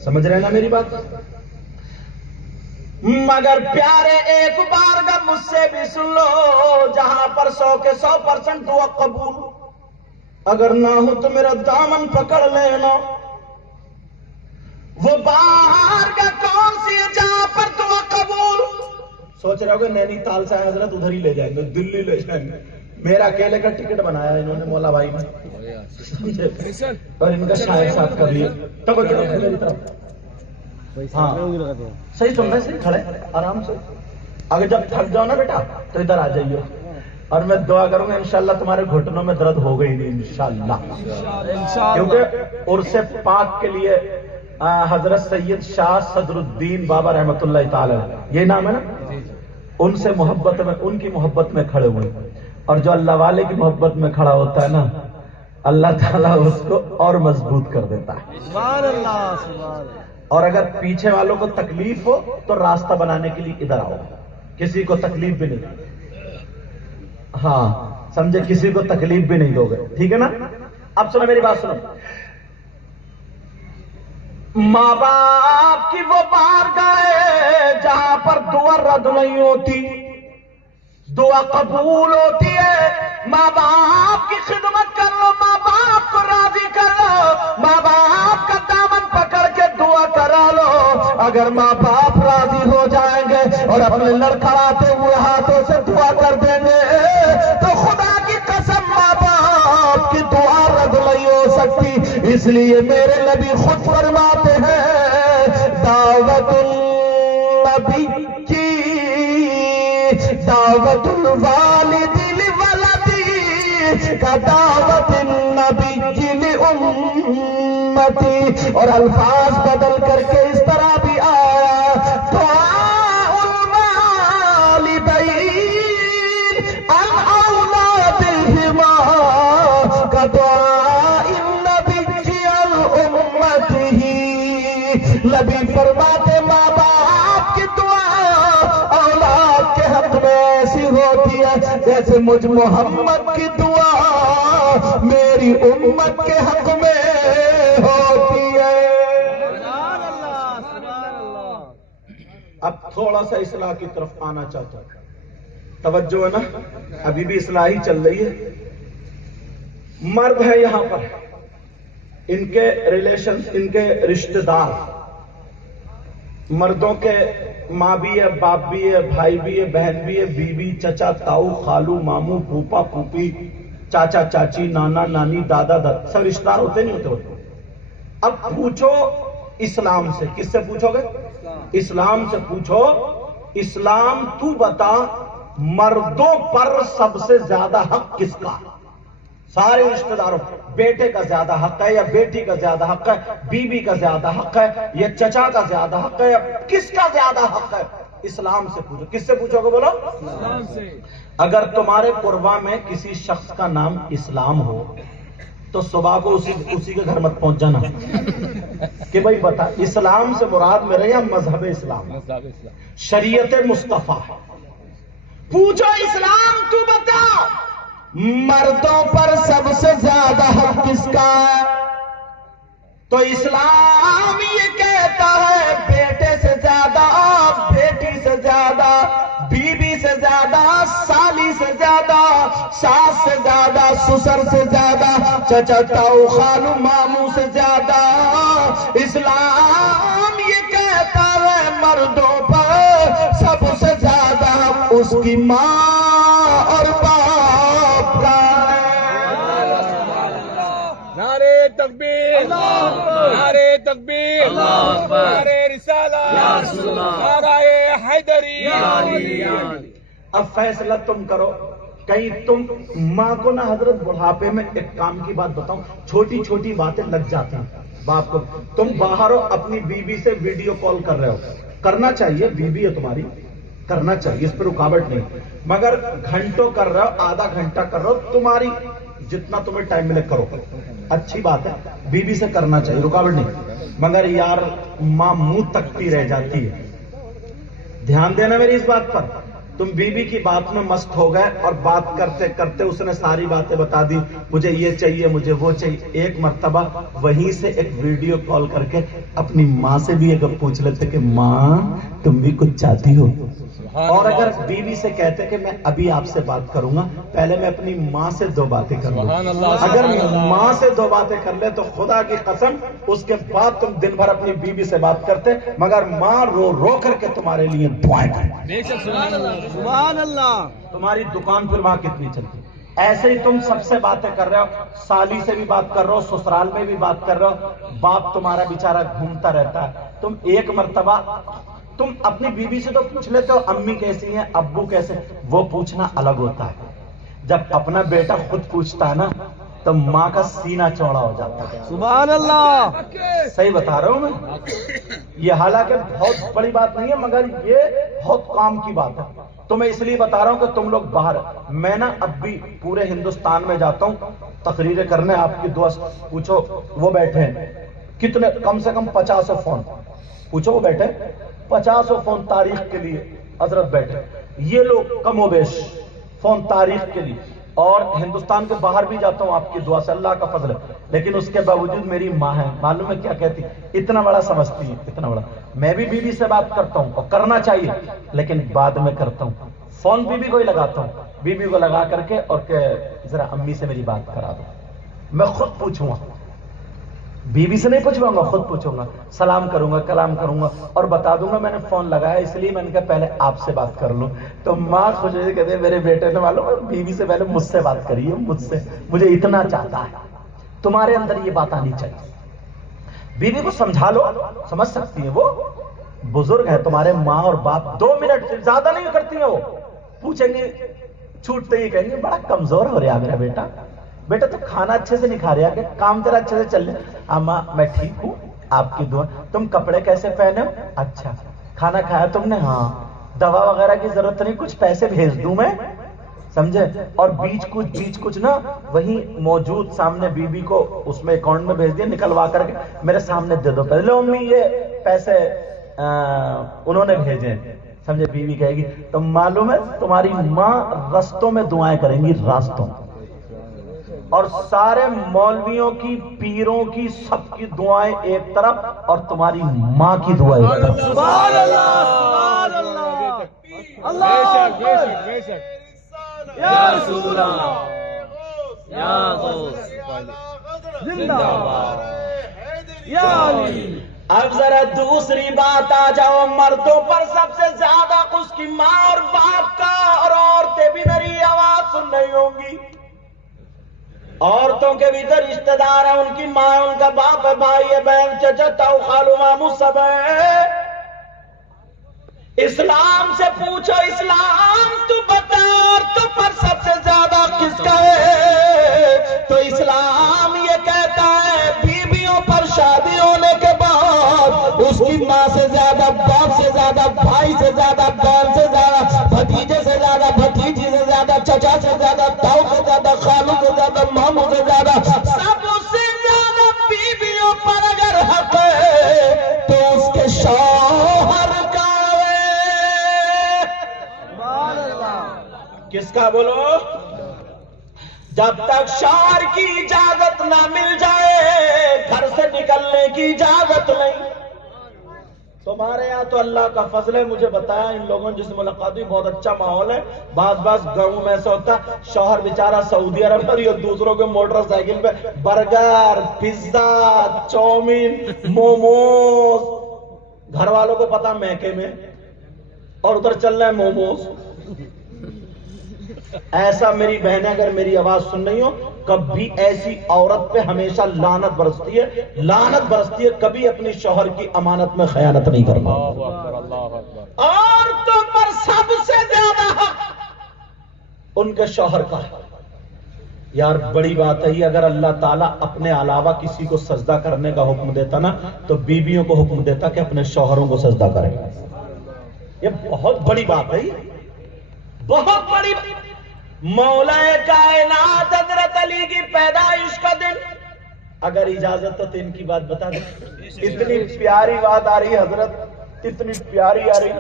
سمجھ رہے نا میری بات؟ مگر پیارے ایک بارگاہ مجھ سے بھی سن لو، جہاں پر 100 کے 100% دعا قبول، اگر نہ ہو تو میرا دامن پکڑ لینا۔ وہ بارگاہ کون سی ہے جہاں پر دعا قبول؟ سوچ رہے ہو کہ نینی تال سے حضرت ادھر ہی لے جائیں گے، دلی لے جائیں گے۔ میرا اکیلے کا ٹکٹ بنایا انہوں نے مولا بھائی نے، اور ان کا شاید ساتھ کر لیا۔ ہاں صحیح سن رہے، صحیح کھڑے آرام سے۔ اگر جب تھک جاؤ نا بیٹا تو ادھر آ جائیے، اور میں دعا کروں گا انشاءاللہ تمہارے گھٹنوں میں درد ہوگا ہی نہیں انشاءاللہ، کیونکہ عرس پاک کے لیے حضرت سید شاہ صدر الدین بابا رحمت اللہ تعالی یہ نام ہے نا، ان سے محبت میں، ان کی محبت میں کھڑے ہوئے، اور جو اللہ والے کی محبت میں کھڑا ہوتا ہے نا، اللہ تعالیٰ اس کو اور مضبوط کر دیتا ہے۔ سبحان اللہ، سبحان اللہ۔ اور اگر پیچھے والوں کو تکلیف ہو تو راستہ بنانے کے لیے ادھر آؤ، کسی کو تکلیف بھی نہیں۔ ہاں سمجھے, کسی کو تکلیف بھی نہیں دو گے, ٹھیک ہے نا. اب سنو میری بات سنو. ماں باپ کی وہ بارگاہ ہے جہاں پر دعا رد نہیں ہوتی, دعا قبول ہوتی ہے. ماں باپ کی خدمت کر لو, ماں باپ کو راضی کر لو, ماں باپ کا دامن پکڑ کے دعا کرا لو. اگر ماں باپ راضی ہو جائیں گے اور اپنے لڑکھڑاتے ہوئے ہاتھوں سے دعا کر دیں گے تو خدا کی قسم ماں باپ کی دعا رد نہیں ہو سکتی. اس لیے میرے نبی خود فرماتے ہیں دعوت النبی کی دعوت الوالد لولدی کا دعوت النبی لامتی. اور الفاظ بدل کر کے اس طرح بھی آیا دعاء الوالدین عن اولادہما کا دعاء النبی عن امتہ. نبی فرماتے ماں باپ کی دعا اولاد کے حق میں ایسی ہوتی ہے جیسے مجھ محمد کی دعا میری امت کے حق میں ہوتی ہے. اب تھوڑا سا اصلاح کی طرف آنا چاہتا ہوں, توجہ ہے نا, ابھی بھی اصلاح ہی چل رہی ہے. مرد ہے یہاں پر, ان کے ریلیشن, ان کے رشتہ دار, مردوں کے ماں بھی ہے, باپ بھی ہے, بھائی بھی ہے, بہن بھی ہے, بیوی, چچا, تاؤ, خالو, ماموں, پھوپا, پھوپھی, چاچا, چاچی, نانا, نانی, دادا, دادا, سب رشتہ دار ہوتے نہیں ہوتے. اب پوچھو اسلام سے, کس سے پوچھو گے؟ اسلام سے پوچھو. اسلام تو بتا مردوں پر سب سے زیادہ حق کس کا؟ سارے رشتہ داروں, بیٹے کا زیادہ حق ہے یا بیٹی کا زیادہ حق ہے, بیوی کا زیادہ حق ہے یا چچا کا زیادہ حق ہے, یا کس کا زیادہ حق ہے؟ اسلام سے پوچھو. کس سے پوچھو گے بولو؟ اسلام سے. اگر تمہارے قربا میں کسی شخص کا نام اسلام ہو تو صبح کو اسی کے گھر مت پہنچ جانا کہ بھائی بتا اسلام سے مراد میرے یا مذہب اسلام, شریعت مصطفیٰ. پوچھو اسلام تو بتا مردوں پر سب سے زیادہ حق کس کا ہے؟ تو اسلام یہ کہتا ہے بیٹے سے زیادہ, بیٹی سے زیادہ, بیوی سے زیادہ, سالی سے زیادہ, ساس سے زیادہ, سسر سے زیادہ, چچا, تاؤ, خالو, ماموں سے زیادہ. اسلام یہ کہتا ہے مردوں پر سب سے زیادہ اس کی ماں اور باپ کا ہے. نعرے تکبیر, نعرے تکبیر, نعرے رسالت, نعرہ حیدری. اب فیصلہ تم کرو. کہیں تم ماں کو نہ حضرت بڑھاپے میں ایک کام کی بات بتاؤں, چھوٹی چھوٹی باتیں لگ جاتی ہیں باپ کو. تم باہر ہو, اپنی بیوی سے ویڈیو کال کر رہے ہو, کرنا چاہیے, بیوی ہے تمہاری, کرنا چاہیے, اس پہ رکاوٹ نہیں, مگر گھنٹوں کر رہے ہو, آدھا گھنٹہ کر رہے ہو, تمہاری جتنا تمہیں ٹائم ملے کرو, اچھی بات ہے, بیوی سے کرنا چاہیے, رکاوٹ نہیں. مگر یار ماں منہ تکتی رہ جاتی ہے. دھیان دینا میری اس بات پر. تم بیوی کی بات میں مست ہو گئے اور بات کرتے کرتے اس نے ساری باتیں بتا دی, مجھے یہ چاہیے, مجھے وہ چاہیے. ایک مرتبہ وہیں سے ایک ویڈیو کال کر کے اپنی ماں سے بھی اگر پوچھ لیتے کہ ماں تم بھی کچھ چاہتی ہو, اور اگر بیوی سے کہتے کہ میں ابھی آپ سے بات کروں گا, پہلے میں اپنی ماں سے 2 باتیں کر لوں. اگر ماں سے 2 باتیں کر لے تو خدا کی قسم اس کے بعد تم دن بھر اپنی بیوی سے بات کرتے, مگر ماں رو رو کر کے تمہارے لیے دعائیں کرتی. سبحان اللہ. تمہاری دکان پھر وہاں کتنی چلتی. ایسے ہی تم سب سے باتیں کر رہے ہو, سالی سے بھی بات کر رہے ہو, سسرال میں بھی بات کر رہے ہو, باپ تمہارا بیچارہ گھومتا رہتا ہے. تم ایک مرتبہ تم اپنی بیوی سے تو پوچھ لیتے ہو امی کیسی ہیں, ابو کیسے, وہ پوچھنا الگ ہوتا ہے. جب اپنا بیٹا خود پوچھتا ہے نا تو ماں کا سینہ چوڑا ہو جاتا ہے. سبحان اللہ. صحیح بتا رہا ہوں میں. یہ حالانکہ بہت بڑی بات نہیں ہے, مگر یہ بہت کام کی بات ہے. تو میں اس لیے بتا رہا ہوں کہ تم لوگ باہر, میں نا اب بھی پورے ہندوستان میں جاتا ہوں تقریریں کرنے. آپ کی دوست پوچھو وہ بیٹھے ہیں کتنے, کم سے کم 50 فون, پوچھو وہ بیٹھے 50 فون تاریخ کے لیے حضرت بیٹھے. یہ لوگ کم و بیش فون تاریخ کے لیے اور ہندوستان کے باہر بھی جاتا ہوں آپ کی دعا سے، اللہ کا فضل ہے، لیکن اس کے باوجود میری ماں ہے، معلوم ہے کیا کہتی، اتنا بڑا سمجھتی ہے، اتنا بڑا۔ میں بھی بیوی سے بات کرتا ہوں اور کرنا چاہیے، لیکن بعد میں کرتا ہوں، فون بیوی کو ہی لگاتا ہوں، بیوی کو لگا کر کے اور کہ ذرا امی سے میری بات کرا دو، میں خود پوچھوں گا، بیوی سے نہیں پوچھوں گا، خود پوچھوں گا، سلام کروں گا، کلام کروں گا اور بتا دوں گا میں نے فون لگایا اس لیے میں نے کہا پہلے آپ سے بات کر لوں۔ تو ماں خوش ہوئی کہتے ہیں میرے بیٹے نے معلوم ہے بیوی سے پہلے مجھ سے بات کری ہے، مجھ سے، مجھے اتنا چاہتا ہے۔ تمہارے اندر یہ بات آنی چاہیے، بیوی کو سمجھا لو، سمجھ سکتی ہے، وہ بزرگ ہے تمہارے ماں اور باپ، 2 منٹ سے زیادہ نہیں کرتی ہیں، وہ پوچھیں گے چھوٹتے ہی کہیں گے بڑا کمزور ہو رہا میرا بیٹا، بیٹا تو کھانا اچھے سے نہیں کھا رہا، کہ کام تیرا اچھے سے چل رہا، اماں میں ٹھیک ہوں آپ کی دعا، تم کپڑے کیسے پہنے ہو، اچھا، کھانا کھایا تم نے، ہاں، دوا وغیرہ کی ضرورت نہیں، کچھ پیسے بھیج دوں میں، سمجھے، اور بیچ کچھ نا وہی موجود سامنے بیوی کو اس میں اکاؤنٹ میں بھیج دیا، نکلوا کر کے میرے سامنے دے دو، پہلے امی یہ پیسے انہوں نے بھیجے، سمجھے، بیوی کہے گی تو معلوم ہے تمہاری ماں رستوں میں دعائیں کریں گی، راستوں، اور سارے مولویوں کی، پیروں کی، سب کی دعائیں ایک طرف اور تمہاری ماں کی دعائیں ایک طرف۔ سبحان اللہ، سبحان اللہ، اللہ بے شک یا رسول اللہ، یا غوث زندہ باد یا علی۔ اب ذرا دوسری بات آ جاؤ، مردوں پر سب سے زیادہ اس کی ماں اور باپ کا، اور عورتیں بھی میری آواز سن رہی ہوں گی، عورتوں کے بھی تو رشتہ دار ہیں، ان کی ماں، ان کا باپ ہے، بھائی ہے، بہن، چچا، تاؤ، خالو، مامو، سب ہے۔ اسلام سے پوچھو، اسلام تو بتا، عورتوں پر سب سے زیادہ کس کا ہے؟ تو اسلام یہ کہتا ہے بیویوں پر شادی ہونے کے بعد اس کی ماں سے زیادہ، باپ سے زیادہ، بھائی سے زیادہ، بہن سے زیادہ، بھتیجے سے زیادہ، بھتیجی سے زیادہ، چچا سے زیادہ، تاؤ سے زیادہ، خالو سے زیادہ، ماموں سے زیادہ، سب سے زیادہ بیویوں پر اگر حق ہے تو اس کے شوہر کا کس کا بولو؟ جب تک شوہر کی اجازت نہ مل جائے گھر سے نکلنے کی اجازت نہیں۔ تمہارے یہاں تو اللہ کا فضل ہے، مجھے بتایا ان لوگوں نے جس سے ملاقات ہوئی بہت اچھا ماحول ہے، بعض گاؤں میں ایسا ہوتا شوہر بیچارہ سعودی عرب پر یہ دوسروں کے موٹر سائیکل پہ برگر، پیزا، چاؤمین، موموز، گھر والوں کو پتا میکے میں، اور ادھر چل رہا ہے موموز۔ ایسا میری بہنیں اگر میری آواز سن رہی ہو، کبھی ایسی عورت پہ ہمیشہ لعنت برستی ہے، لعنت برستی ہے، کبھی اپنی شوہر کی امانت میں خیانت نہیں کرنا۔ عورتوں پر سب سے زیادہ حق ان کے شوہر کا ہے۔ یار بڑی بات ہے یہ، اگر اللہ تعالیٰ اپنے علاوہ کسی کو سجدہ کرنے کا حکم دیتا نا تو بیویوں کو حکم دیتا کہ اپنے شوہروں کو سجدہ کریں۔ یہ بہت بڑی بات ہے، بہت بڑی بات۔ مولا کائنات حضرت علی کی پیدائش کا دن، اگر اجازت تو ان کی بات بتا دیں، اتنی پیاری بات آ رہی ہے حضرت، اتنی پیاری آ رہی ہے،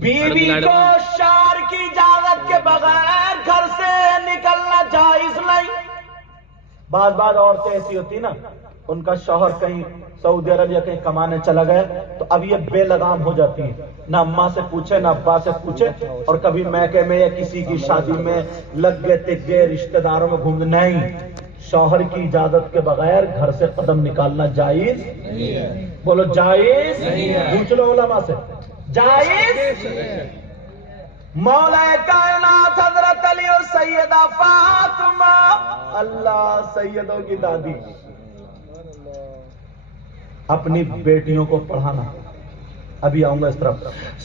بیوی کو شوہر کی اجازت کے بغیر گھر سے نکلنا جائز نہیں۔ بعض عورتیں ایسی ہوتی نا، ان کا شوہر کہیں سعودی عرب یا کہیں کمانے چلا گیا تو اب یہ بے لگام ہو جاتی ہے، نہ اماں سے پوچھے نہ ابا سے پوچھے، اور کبھی میکے میں یا کسی کی شادی میں لگ گئے تک گئے رشتہ داروں میں گھوم، نہیں، شوہر کی اجازت کے بغیر گھر سے قدم نکالنا جائز نہیں ہے۔ بولو جائز نہیں ہے، پوچھ لو علماء سے، جائز۔ مولا کائنات حضرت علی اور سیدہ فاطمہ، اللہ سیدوں کی دادی، اپنی بیٹیوں کو پڑھانا، ابھی آؤں گا اس طرف،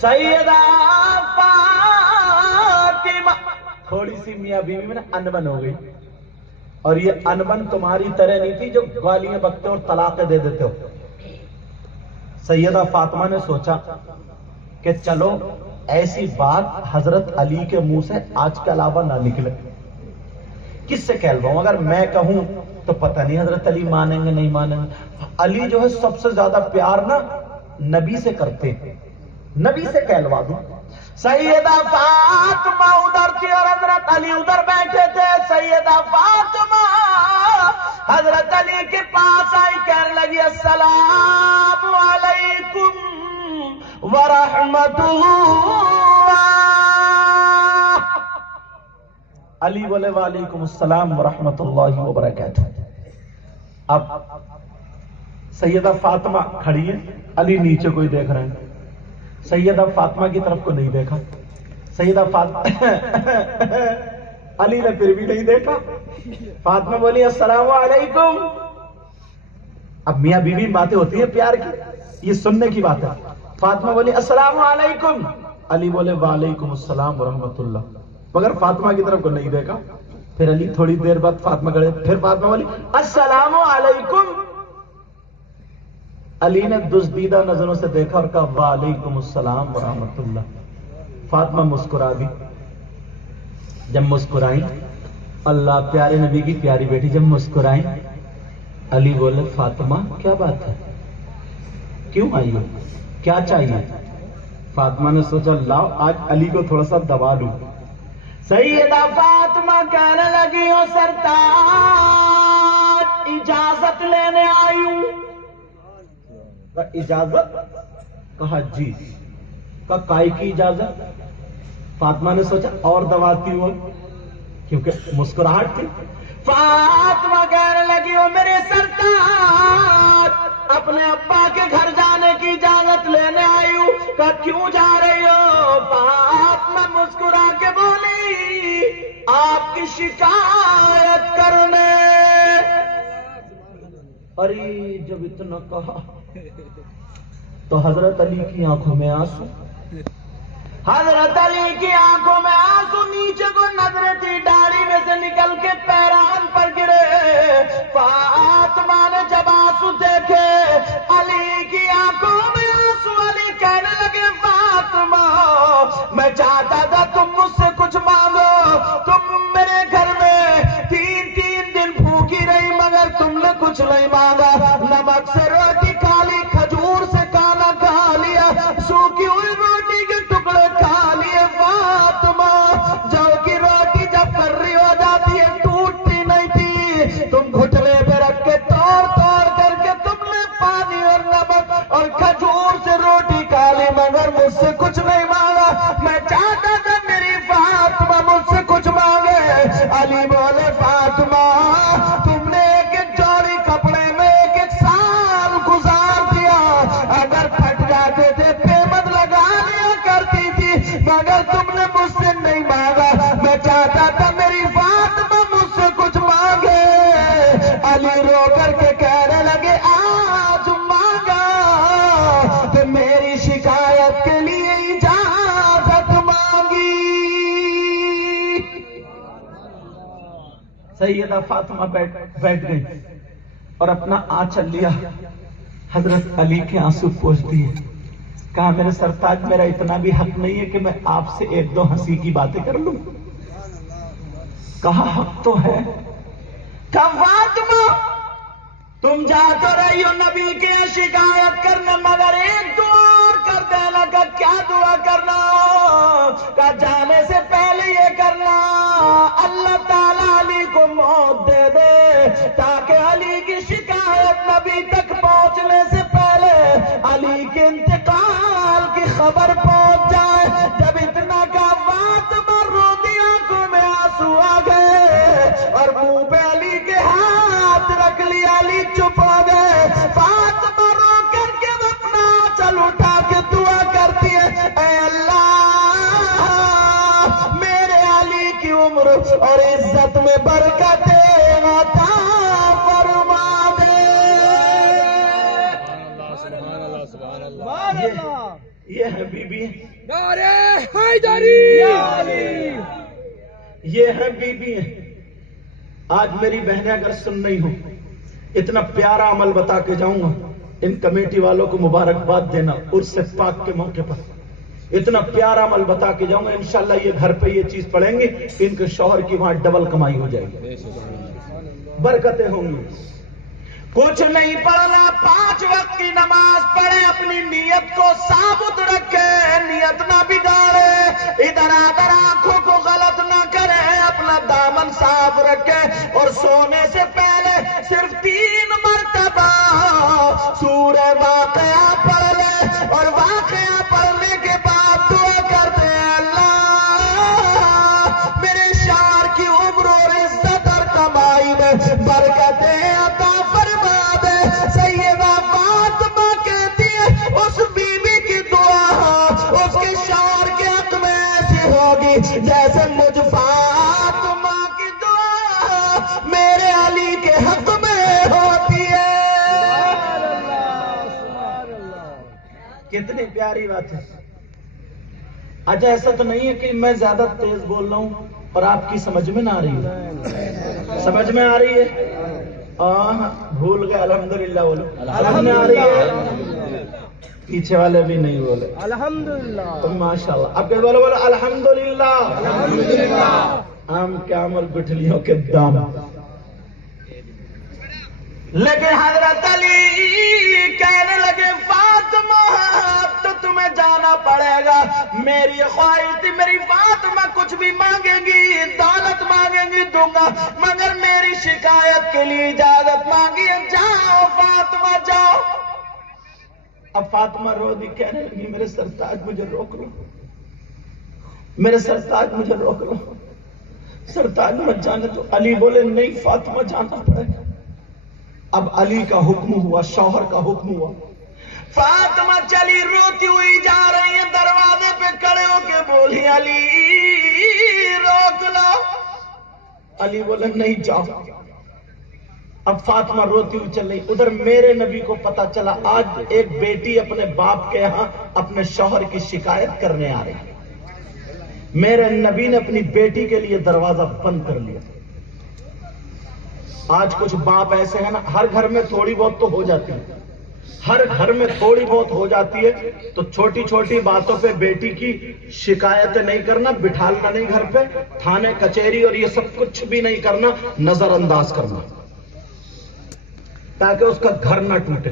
سیدہ فاطمہ تھوڑی سی میاں بیوی میں نا انبن ہو گئی، اور یہ انبن تمہاری طرح نہیں تھی جو گالیاں بکتے اور طلاقیں دے دیتے ہو۔ سیدہ فاطمہ نے سوچا کہ چلو ایسی بات حضرت علی کے منہ سے آج کے علاوہ نہ نکلے، کس سے کہلواؤں؟ اگر میں کہوں تو پتہ نہیں حضرت علی مانیں گے نہیں مانیں گے۔ علی جو ہے سب سے زیادہ پیار نا نبی سے کرتے، نبی سے کہلوا دوں۔ سیدہ فاطمہ ادھر تھی اور حضرت علی ادھر بیٹھے تھے. سیدہ فاطمہ حضرت علی کے پاس آئی, کہنے لگی السلام علیکم ورحمۃ اللہ. علی بولے وعلیکم السلام ورحمۃ اللہ وبرکاتہ. اب سیدہ فاطمہ کھڑی ہے, علی نیچے کوئی دیکھ رہے ہیں. سیدہ فاطمہ کی طرف کو نہیں دیکھا. سیدہ فاطمہ علی نے پھر بھی نہیں دیکھا. فاطمہ بولی السلام علیکم. اب میاں بیوی باتیں ہوتی ہیں پیار کی, یہ سننے کی بات ہے. فاطمہ بولی السلام علیکم. علی بولے وعلیکم السلام ورحمۃ اللہ, مگر فاطمہ کی طرف کو نہیں دیکھا. پھر علی تھوڑی دیر بعد فاطمہ کھڑے, پھر فاطمہ بولی السلام علیکم. علی نے دزدیدہ نظروں سے دیکھا اور کہا وعلیکم السلام ورحمۃ اللہ. فاطمہ مسکرا دی. جب مسکرائیں, اللہ پیارے نبی کی پیاری بیٹی جب مسکرائیں, علی بولے فاطمہ کیا بات ہے, کیوں آئی ہو, کیا چاہیے؟ فاطمہ نے سوچا لاؤ آج علی کو تھوڑا سا دبا دوں. سیدہ فاطمہ کہنے لگی ہو سرتاج اجازت لینے آئی ہوں. اجازت؟ کہا جی. کہا کائی کی اجازت؟ فاطمہ نے سوچا اور دباتی ہو کیونکہ مسکراہٹ تھی. فاطمہ کہنے لگی ہو میرے سرتاج اپنے ابا کے گھر جانے کی اجازت لینے آئی ہوں. کہا کیوں جا رہی ہو؟ فاطمہ مسکرا کے بولی آپ کی شکایت کرنے. ارے جب اتنا کہا تو حضرت علی کی آنکھوں میں آنسو. حضرت علی کی آنکھوں میں آنسو, نیچے کو نظریں تھی, داڑھی میں سے نکل کے پیران پر گرے. فاطمہ نے جب آنسو دیکھے, علی کی آنکھوں میں آنسو, علی کہنے لگے فاطمہ میں چاہتا تھا تم مجھ سے کچھ مانگو. تم میرے گھر میں تین دن بھوکی رہی مگر تم نے کچھ نہیں مانگا. نمک سے روٹی کھا لی, کھجور سے کانا کھا لیا, سوکھی ہوئی روٹی کے ٹکڑے کھا لیے. فاطمہ جو کی روٹی جب کری ہو جاتی ہے ٹوٹتی نہیں تھی, تم گھٹنے پہ رکھ کے توڑ کر کے تم نے پانی اور نمک اور کھجور سے روٹی کھا لی مگر مجھ سے کچھ نہیں مانگا. میں چاہتا تھا میری فاطمہ مجھ سے کچھ مانگے. علی بولے فاطمہ تم نے ایک جوڑی کپڑے میں ایک سال گزار دیا, اگر پھٹ جاتے تھے پیمنٹ لگا لیا کرتی تھی مگر تم نے مجھ سے نہیں مانگا. میں چاہتا تھا میری فاطمہ مجھ سے کچھ مانگے. علی رو کر کے کہنے لگے آج مانگا تو میری شکایت کے لیے اجازت مانگی. سیدہ فاطمہ بیٹھ گئی اور اپنا آنچل لیا, حضرت علی کے آنسو پوچھ دیے. کہا میرے سرتاج میرا اتنا بھی حق نہیں ہے کہ میں آپ سے ایک دو ہنسی کی باتیں کر لوں. کہا حق تو ہے. کہا فاطمہ تم جا تو رہی ہو نبی کے شکایت کرنے مگر ایک دعا اور کر دینا. کا کیا دعا کرنا؟ کا جانے سے پہلے یہ کرنا اللہ تعالیٰ علی کو موت دے دے تاکہ علی کی شکایت نبی تک پہنچنے سے پہلے علی کے انتقال کی خبر پہنچ جائے. جب اتنا کا فاطمہ رو دی, آنکھوں میں آنسو آ گئے اور منہ پہ علی کے ہاتھ رکھ لیا. علی چپ ہو گئے. فاطمہ رو کر کے اپنا چل اٹھا کے دعا کرتی ہے اے اللہ میرے علی کی عمر اور عزت میں برکت عطا فرما دے. یہ ہے بی بی, یہ ہے بی بی. آج میری بہنیں اگر سن نہیں ہو, اتنا پیارا عمل بتا کے جاؤں گا. ان کمیٹی والوں کو مبارکباد دینا عرس پاک کے موقع پر. اتنا پیارا عمل بتا کے جاؤں گا, انشاءاللہ یہ گھر پہ یہ چیز پڑھیں گے, ان کے شوہر کی وہاں ڈبل کمائی ہو جائے گی, برکتیں ہوں گی. کچھ نہیں پڑھنا, 5 وقت کی نماز پڑھے, اپنی نیت کو ثابت رکھے, نیت نہ بگاڑے. ادھر ادھر آنکھوں کو غلط نہ کرے، اپنا دامن صاف رکھے اور سونے سے پہلے صرف 3 مرتبہ سورہ واقعہ پڑھ لے، اور واقعہ پڑھنے کے بعد دعا کرتے ہیں اللہ میرے شوہر کی عمر اور عزت اور کمائی میں برکتیں عطا فرما دے۔ سیدہ فاطمہ کہتی ہے اس بیوی کی دعا اس کے شوہر کے حق میں ایسی ہوگی جیسے مجھ فاطمہ کی دعا میرے علی کے حق میں ہوتی ہے۔ کتنی پیاری بات ہے۔ اچھا ایسا تو نہیں ہے کہ میں زیادہ تیز بول رہا ہوں اور آپ کی سمجھ میں نہ آ رہی ہے؟ سمجھ میں آ رہی ہے؟ بھول گئے الحمدللہ بولو، سمجھ میں آ رہی ہے؟ پیچھے والے بھی نہیں بولے الحمدللہ، تو ماشاءاللہ۔ اب کہ بولو بولو الحمدللہ، ہم کیا عمل گٹھلیوں کے دام۔ لیکن حضرت علی کہنے لگے فاطمہ اب تو تمہیں جانا پڑے گا، میری خواہش تھی میری فاطمہ کچھ بھی مانگیں گی، دولت مانگیں گی دوں گا، مگر میری شکایت کے لیے اجازت مانگی ہے، جاؤ فاطمہ جاؤ۔ اب فاطمہ رو دی، کہنے لگی میرے سرتاج مجھے روک لو، میرے سرتاج مجھے روک لو، سرتاج مت جانے تو۔ علی بولے نہیں فاطمہ جانا پڑے گا۔ اب علی کا حکم ہوا، شوہر کا حکم ہوا، فاطمہ چلی روتی ہوئی جا رہی ہے، دروازے پہ کھڑے ہو کے بولی علی روک لو۔ علی بولے نہیں جاؤ۔ اب فاطمہ روتی ہوئی چل رہی، ادھر میرے نبی کو پتا چلا آج ایک بیٹی اپنے باپ کے ہاں اپنے شوہر کی شکایت کرنے آ رہی ہے۔ میرے نبی نے اپنی بیٹی کے لیے دروازہ بند کر لیا۔ آج کچھ باپ ایسے ہیں نا، ہر گھر میں تھوڑی بہت تو ہو جاتی ہے، ہر گھر میں تھوڑی بہت ہو جاتی ہے، تو چھوٹی چھوٹی باتوں پہ بیٹی کی شکایت نہیں کرنا، بٹھالنا نہیں گھر پہ، تھانے کچہری اور یہ سب کچھ بھی نہیں کرنا، نظر انداز کرنا تاکہ اس کا گھر نہ ٹوٹے۔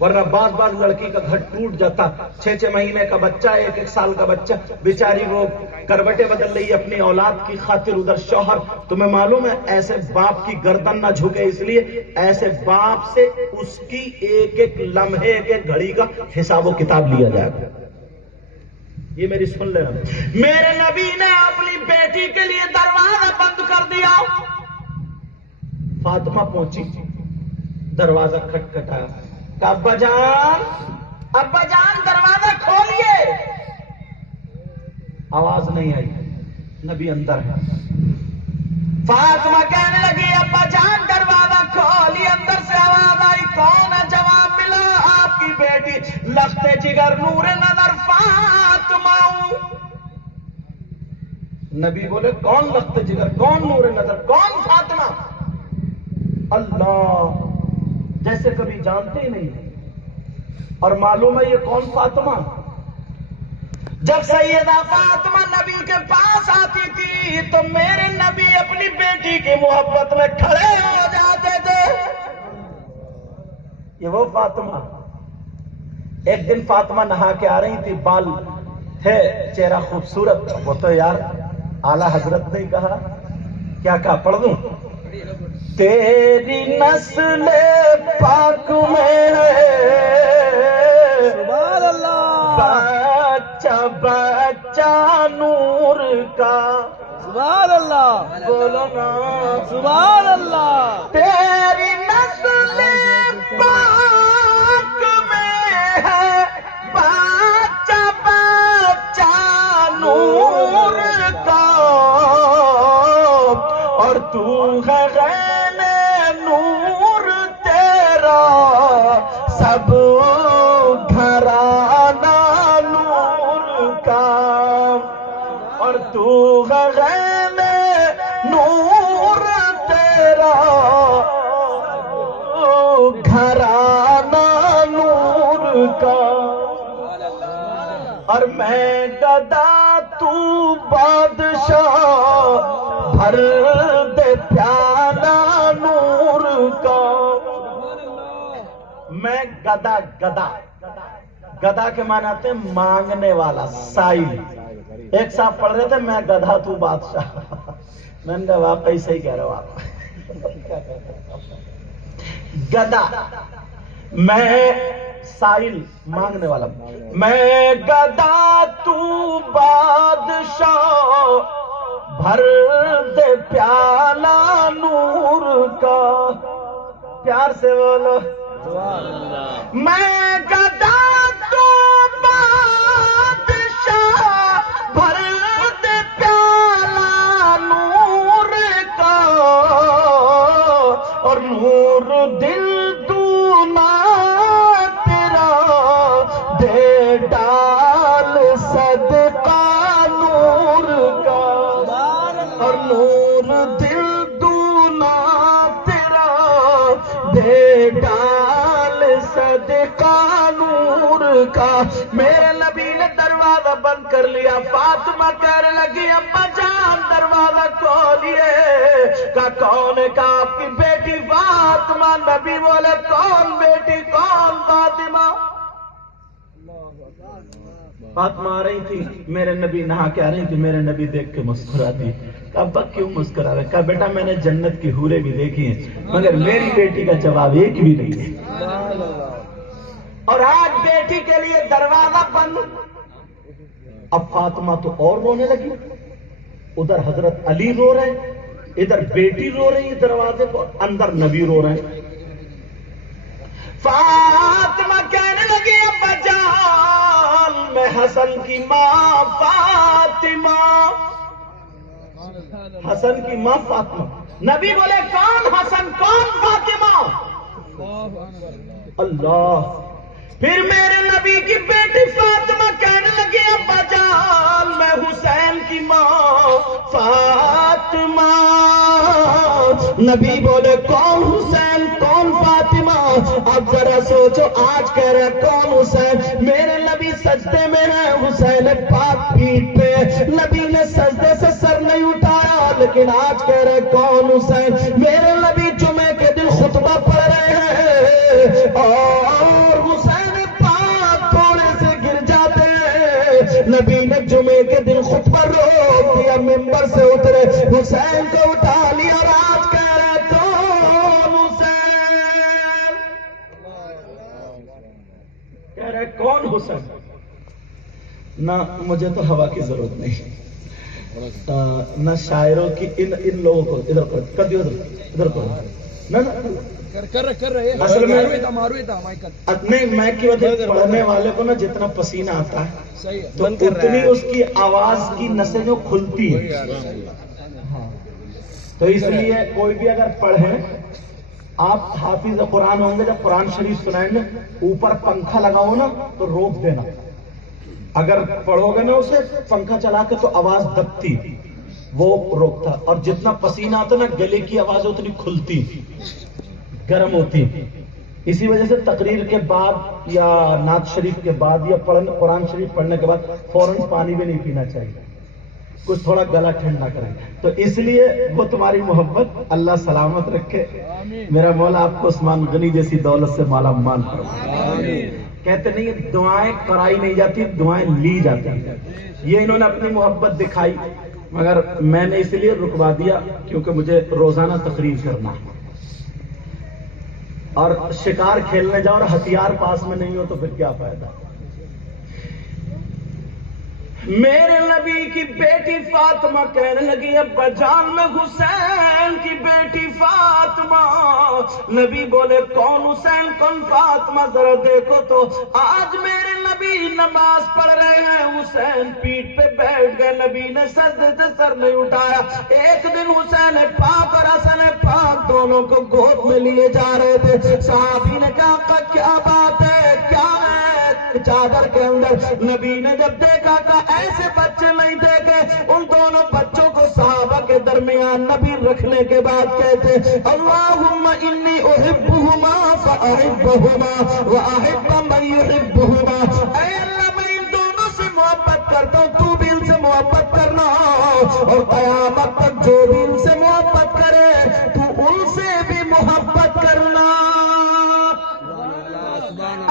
ورنہ بعض لڑکی کا گھر ٹوٹ جاتا، 6 مہینے کا بچہ، 1 سال کا بچہ، بیچاری وہ کروٹیں بدل رہی ہے اپنی اولاد کی خاطر، ادھر شوہر۔ تمہیں معلوم ہے ایسے باپ کی گردن نہ جھکے، اس لیے ایسے باپ سے اس کی ایک لمحے ایک گھڑی کا حساب و کتاب لیا جائے گا۔ یہ میری سن لینا، میرے نبی نے اپنی بیٹی کے لیے دروازہ بند کر دیا۔ فاطمہ پہنچی، دروازہ کھٹکھٹایا، ابا جان دروازہ کھولیے۔ آواز نہیں آئی، نبی اندر ہے۔ فاطمہ کہنے لگی ابا جان دروازہ کھولیے، اندر سے آواز آئی، کون ہے؟ جواب ملا آپ کی بیٹی لخت جگر نور نظر فاطمہ۔ نبی بولے کون لخت جگر، کون نور نظر، کون فاطمہ؟ اللہ، جیسے کبھی جانتے ہی نہیں اور معلوم ہے یہ کون فاطمہ۔ جب سیدہ فاطمہ نبی کے پاس آتی تھی تو میرے نبی اپنی بیٹی کی محبت میں کھڑے ہو جاتے تھے۔ یہ وہ فاطمہ۔ ایک دن فاطمہ نہا کے آ رہی تھی، بال تھے، چہرہ خوبصورت، وہ تو یار اعلیٰ حضرت نے کہا، کیا کہا پڑھ دوں؟ تیری نسل پاک میں ہے سبحان اللہ، بچہ نور کا، سبحان اللہ، بولو نا سبحان اللہ۔ تیری نسل پاک میں ہے بچہ نور کا، اور تو ہے غین نور تیرا سب گھرانہ نور کا، اور تو ہے غین نور تیرا گھرانہ نور کا، اور میں گدا تو بادشاہ بھر دے پیالہ نور کا۔ میں گدا کے معنی آتے ہیں مانگنے والا، سائل، ایک صاحب پڑھ رہے تھے میں گدھا تو بادشاہ. میں نے کہا واقعی صحیح کہہ رہے ہو آپ. گدھا میں سائل مانگنے والا, میں گدھا تو بادشاہ بھر دے پیالہ نور کا. پیار سے بولو میں گدھا تو بادشاہ بھر دے پیالہ نور کا, اور نور دل دونا تیرا دے ڈال صدقہ نور کا, اور نور دل دونا تیرا دے ڈال صدقہ نور کا. میرے نبی نے دروازہ بند کر لیا. فاطمہ کہنے لگی ابا جان دروازہ کھولیے. کہا کون ہے؟ کہا آپ کی بیٹی فاطمہ. نبی بولے کون بیٹی کون؟ فاطمہ. فاطمہ آ رہی تھی, میرے نبی نہا کے آ رہی تھی. میرے نبی دیکھ کے مسکرا دی. کہا ابا کیوں مسکرا رہے؟ کہا بیٹا میں نے جنت کی حوریں بھی دیکھی ہیں مگر میری بیٹی کا جواب ایک بھی نہیں ہے. اور آج بیٹی کے لیے دروازہ بند. اب فاطمہ تو اور رونے لگی. ادھر حضرت علی رو رہے, ادھر بیٹی رو رہی ہے دروازے پر, اندر نبی رو رہے ہیں. فاطمہ کہنے لگی ابا جان میں حسن کی ماں فاطمہ. حسن کی ماں فاطمہ. نبی بولے کون حسن کون فاطمہ؟ اللہ. پھر میرے نبی کی بیٹی فاطمہ کہنے لگی ابا جان میں حسین کی ماں فاطمہ. نبی بولے کون حسین کون فاطمہ؟ اب ذرا سوچو آج کہہ رہے کون حسین؟ میرے نبی سجدے میں ہیں, حسین پاک پیٹھ پہ. نبی نے سجدے سے سر نہیں اٹھایا لیکن آج کہہ رہے کون حسین؟ میرے نبی جمعے کے دن خطبہ پڑھ رہے ہیں اور حسین پاک تھوڑے سے گر جاتے ہیں. نبی نے جمعے کے دن خطبہ روک دیا, ممبر سے اترے, حسین کو اٹھا لیا اور آج کہہ رہے کون حسین؟ کہہ رہے کون حسین؟ نہ مجھے تو ہوا کی ضرورت نہیں, نہ شاعروں کی ان لوگوں کو ادھر پر کدی ادھر پر نہ کر رہے اصل میں نہیں میں کی وجہ پڑھنے والے کو نا جتنا پسینہ آتا ہے تو اتنی اس کی آواز کی نسیں جو کھلتی ہے. تو اس لیے کوئی بھی اگر پڑھیں, آپ حافظ قرآن ہوں گے, جب قرآن شریف سنائیں گے اوپر پنکھا لگاؤ نا تو روک دینا. اگر پڑھو گے نا اسے پنکھا چلا کے تو آواز دبتی, وہ روکتا. اور جتنا پسینہ آتا نا گلے کی آواز اتنی کھلتی گرم ہوتی. اسی وجہ سے تقریر کے بعد یا نعت شریف کے بعد یا قرآن شریف پڑھنے کے بعد فوراً پانی بھی نہیں پینا چاہیے, کچھ تھوڑا گلا ٹھنڈا کریں. تو اس لیے وہ تمہاری محبت اللہ سلامت رکھے. میرا مولا آپ کو عثمان غنی جیسی دولت سے مالا مال فرمائے. کہتے نہیں دعائیں کرائی نہیں جاتی, دعائیں لی جاتی ہیں. یہ انہوں نے اپنی محبت دکھائی مگر میں نے اس لیے رکوا دیا کیونکہ مجھے روزانہ تقریر کرنا ہے. اور شکار کھیلنے جاؤ اور ہتھیار پاس میں نہیں ہو تو پھر کیا فائدہ. میرے نبی کی بیٹی فاطمہ کہنے لگی ابا جان میں حسین کی بیٹی فاطمہ. نبی بولے کون حسین کون فاطمہ؟ ذرا دیکھو تو آج میرے نبی نماز پڑھ رہے ہیں, حسین پیٹھ پہ بیٹھ گئے. نبی نے سجدے سے سر نہیں اٹھایا. ایک دن حسین پاک اور حسن پاک دونوں کو گود میں لیے جا رہے تھے. صحابی نے کہا کیا بات ہے کیا ہے چادر کے اندر؟ نبی نے جب دیکھا کہ ایسے بچے نہیں دیکھے. ان دونوں بچوں کو صحابہ کے درمیان نبی رکھنے کے بعد کہتے اللہم انی احبہما فاحبہما واحب من یحبہما. اے اللہ میں ان دونوں سے محبت کرتا ہوں, تو بھی ان سے محبت کرنا, اور قیامت تک جو بھی ان سے محبت کرے تو ان سے بھی محبت کرنا.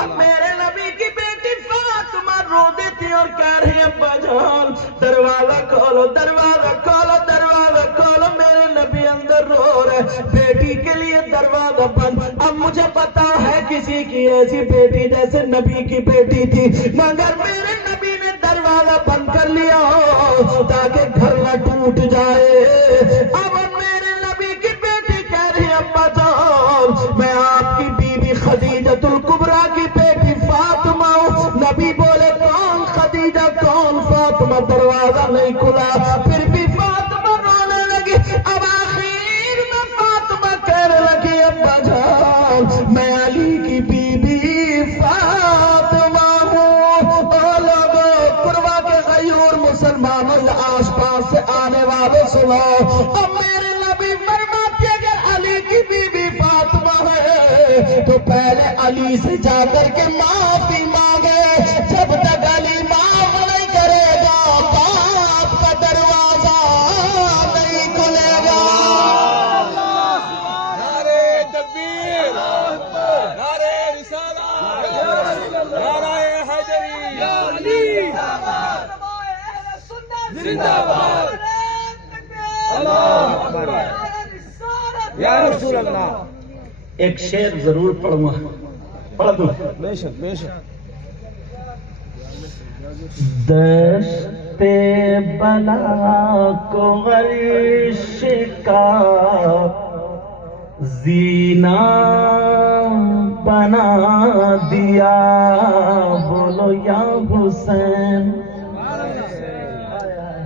اب میرے نبی کی بیٹی فاطمہ رو دیتی اور اور کہہ رہی ہیں ابا جان دروازہ کھولو دروازہ کھولو دروازہ کھولو. میرے نبی اندر رو رہے بیٹی کے لیے دروازہ بند. اب مجھے پتا ہے کسی کی ایسی بیٹی جیسے نبی کی بیٹی تھی, مگر میرے نبی نے دروازہ بند کر لیا تاکہ گھر نہ ٹوٹ جائے. اب میرے نبی کی بیٹی کہہ رہی ہے ابا جان میں آپ کی بیوی خدیجۃ الکبریٰ کی بیٹی فاطمہ ہوں. نبی بولے کون خدیجہ کون فاطمہ؟ دروازہ نہیں کھلا. پھر بھی فاطمہ رونے لگی. اب آخر میں فاطمہ کہنے لگی ابا جان میں علی کی بیوی فاطمہ ہوں. او لوگوں قربا کے غیور مسلمانوں آس پاس سے آنے والے سنو. اب میرے نبی فرماتے اگر علی کی بیوی فاطمہ ہے تو پہلے علی سے جا کر کے معافی مانگے. جب تک علی معاف نہیں کرے گا باپ کا دروازہ نہیں کھلے گا. نعرے تکبیر, نعرے رسالت, نعرہ حیدری, زندہ باد, اللہ اکبر, یا رسول اللہ. ایک شعر ضرور پڑھوں گا, پڑھ دوں. بے شک بے شک. دشت بلا کو عرش کا زینہ بنا دیا. بولو یا حسین.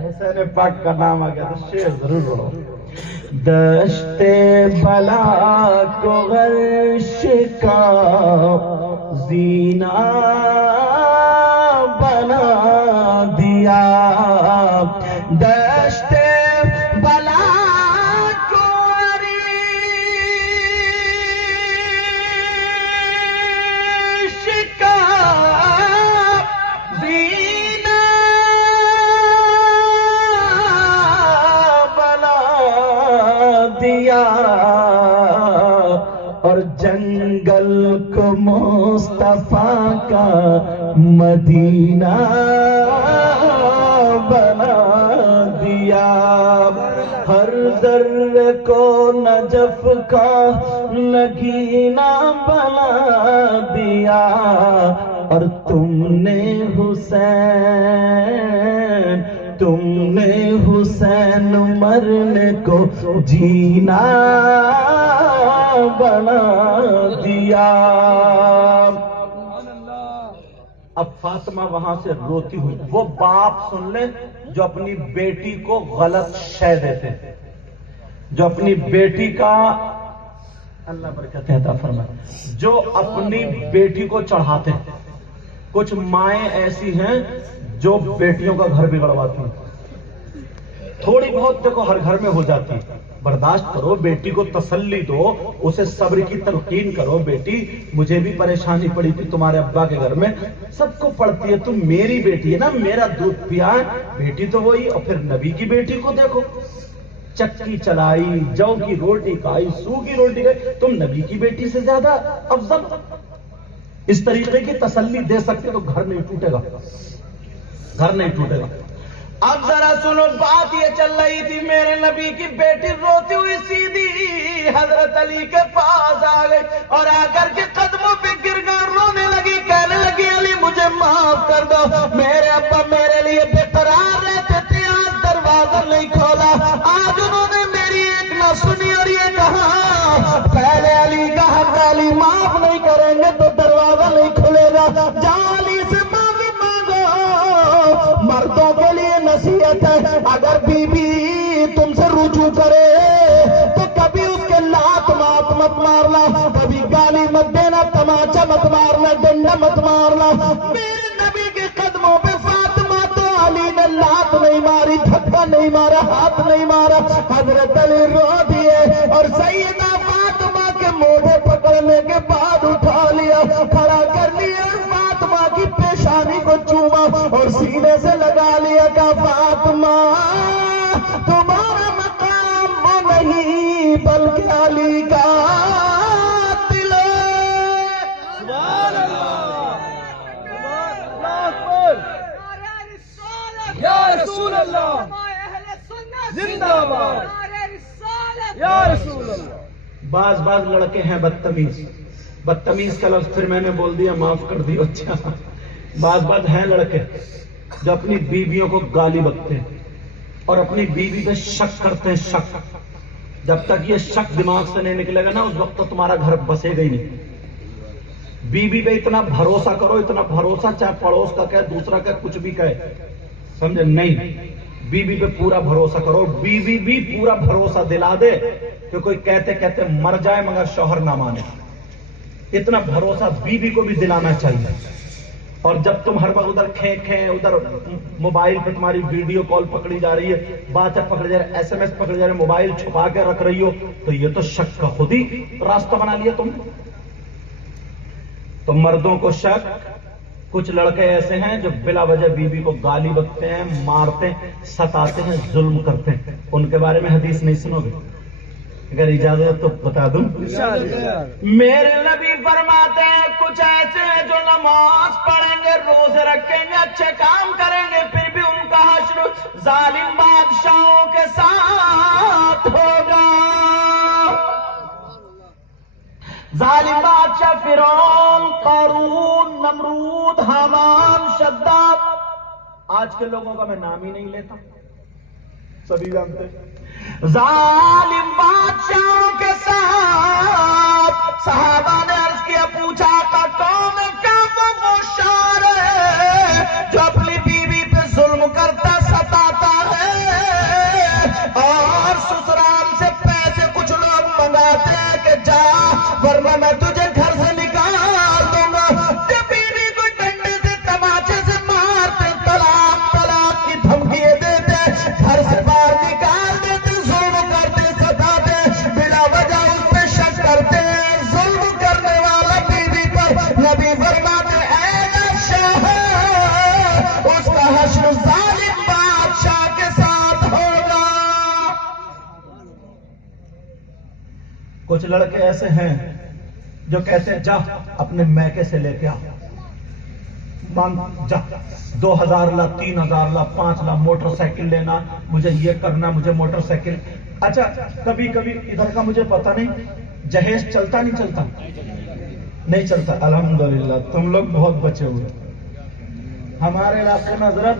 حسین پاک کا نام آ گیا تو شعر ضرور بولو. دشت بلا کو عرش کا زینہ بنا دیا. دشت بلا کو عرش کا زینہ بنا دیا اور جنگل کو مصطفیٰ کا مدینہ بنا دیا. ہر ذرے کو نجف کا نگینہ بنا دیا. اور تم نے حسین مرنے کو جینا بنا دیا. اب فاطمہ وہاں سے روتی ہوئی. وہ باپ سن لیں جو اپنی بیٹی کو غلط شے دیتے, جو اپنی بیٹی کا اللہ برکت عطا فرمائے, جو اپنی بیٹی کو چڑھاتے. کچھ مائیں ایسی ہیں جو بیٹیوں کا گھر بگڑواتی ہیں. تھوڑی بہت دیکھو ہر گھر میں ہو جاتی, برداشت کرو, بیٹی کو تسلی دو, اسے صبر کی تلقین کرو. بیٹی مجھے بھی پریشانی پڑی تھی تمہارے ابا کے گھر میں, سب کو پڑتی ہے, تم میری بیٹی ہے نا, میرا دودھ پیا. بیٹی تو وہی. اور پھر نبی کی بیٹی کو دیکھو, چکی چلائی, جو کی روٹی کھائی, سو کی روٹی کھائی, تم نبی کی بیٹی سے زیادہ افضل. اس طریقے کی تسلی دے سکتے تو گھر نہیں ٹوٹے گا, گھر نہیں ٹوٹے گا. اب ذرا سنو, بات یہ چل رہی تھی, میرے نبی کی بیٹی روتی ہوئی سیدھی حضرت علی کے پاس آ گئی اور آ کر کے قدموں پہ گر کر رونے لگی. کہنے لگی علی مجھے معاف کر دو, میرے ابا میرے لیے بے قرار رہتے تھے, آج دروازہ نہیں کھولا. آج انہوں نے میری ایک نہ سنی اور یہ کہا پہلے علی کا حق, علی معاف نہیں کریں گے تو دروازہ نہیں کھلے گا. جاؤ علی سے معافی مانگو. مردوں کے لیے نصیحت ہے, اگر بی بی تم سے رجوع کرے تو کبھی اس کے لات مت مارنا, کبھی گالی مت دینا, تماچا مت مارنا, ڈنڈا مت مارنا. میرے نبی کے قدموں پہ فاطمہ تو علی نے لات نہیں ماری, دھکا نہیں مارا, ہاتھ نہیں مارا. حضرت علی رو دیے اور سیدہ فاطمہ کے موڑے پکڑنے کے بعد اٹھا لیا, کھڑا کر لیا, فاطمہ کی پیشانی کو چوما اور سینے سے لگا لیا. کہ فاطمہ تمہارا مقام وہ نہیں بلکہ علی کا دل ہے. سبحان اللہ, اللہ اکبر. زندہ باد یا رسول اللہ. بعض لڑکے ہیں بدتمیز کا لفظ پھر میں نے بول دیا، معاف کر دیا. اچھا، بعض ہیں لڑکے جو اپنی بیویوں کو گالی بکتے ہیں اور اپنی بیوی پہ شک کرتے ہیں. شک، جب تک یہ شک دماغ سے نہیں نکلے گا نا، اس وقت تو تمہارا گھر بسے گا ہی نہیں. بیوی پہ اتنا بھروسہ کرو، اتنا بھروسہ، چاہے پڑوس کا کہے، دوسرا کہے، کچھ بھی کہے، سمجھے؟ نہیں، بیوی پہ پورا بھروسہ کرو. بیوی بھی پورا بھروسہ دلا دے کہ کوئی کہتے کہتے مر جائے مگر شوہر نہ مانے. اتنا بھروسہ بیوی کو بھی دلانا چاہیے. اور جب تم ہر وقت ادھر کھیں ادھر موبائل پہ تمہاری ویڈیو کال پکڑی جا رہی ہے، باتیں پکڑی جا رہی ہے، SMS پکڑی جا رہی ہے، موبائل چھپا کے رکھ رہی ہو، تو یہ تو شک کا خود ہی راستہ بنا لیا تم. تو مردوں کو شک. کچھ لڑکے ایسے ہیں جو بلا وجہ بیوی کو گالی بکتے ہیں، مارتے ہیں، ستاتے ہیں، ظلم کرتے ہیں. ان کے بارے میں حدیث نہیں سنو گے؟ اگر اجازت تو بتا دوں. میرے نبی فرماتے ہیں کچھ ایسے ہیں جو نماز پڑھیں گے، روزے رکھیں گے، اچھے کام کریں گے، پھر بھی ان کا حشر ظالم بادشاہوں کے ساتھ ہوگا. ظالم بادشاہ فرعون، قارون، نمرود، حامان، شداد. آج کے لوگوں کا میں نام ہی نہیں لیتا، سبھی جانتے ہیں. ظالم بادشاہوں کے ساتھ. صحابہ نے عرض کیا، پوچھا کا کون ہے؟ کیا وہ شار ہے جو اپنی بیوی پہ ظلم کرتا، ستاتا ہے اور سسرال سے پیسے کچھ لوگ منگاتے ہیں کہ جا ورنہ میں تجھے گھر سے نکال دوں گا. جب بیوی کو ڈنڈے سے تماچے سے مارتے، طلاق طلاق کی دھمکیاں دیتے، گھر سے باہر نکال دیتے، ظلم کرتے، ستاتے، بلا وجہ اس پہ شک کرتے. ظلم کرنے والا بیوی پر نبی فرماتے اے شوہر، اس کا حشر ظالم بادشاہ کے ساتھ ہوگا. کچھ لڑکے ایسے ہیں جو کہتے ہیں جا اپنے میکے سے لے کے آ، جا 2000 لا، 3000 لا، 5 لا، موٹر سائیکل لینا، مجھے یہ کرنا، مجھے موٹر سائیکل. اچھا، کبھی ادھر کا مجھے پتا نہیں، جہیز چلتا نہیں چلتا؟ نہیں چلتا. الحمدللہ تم لوگ بہت بچے ہوئے. ہمارے علاقے میں حضرت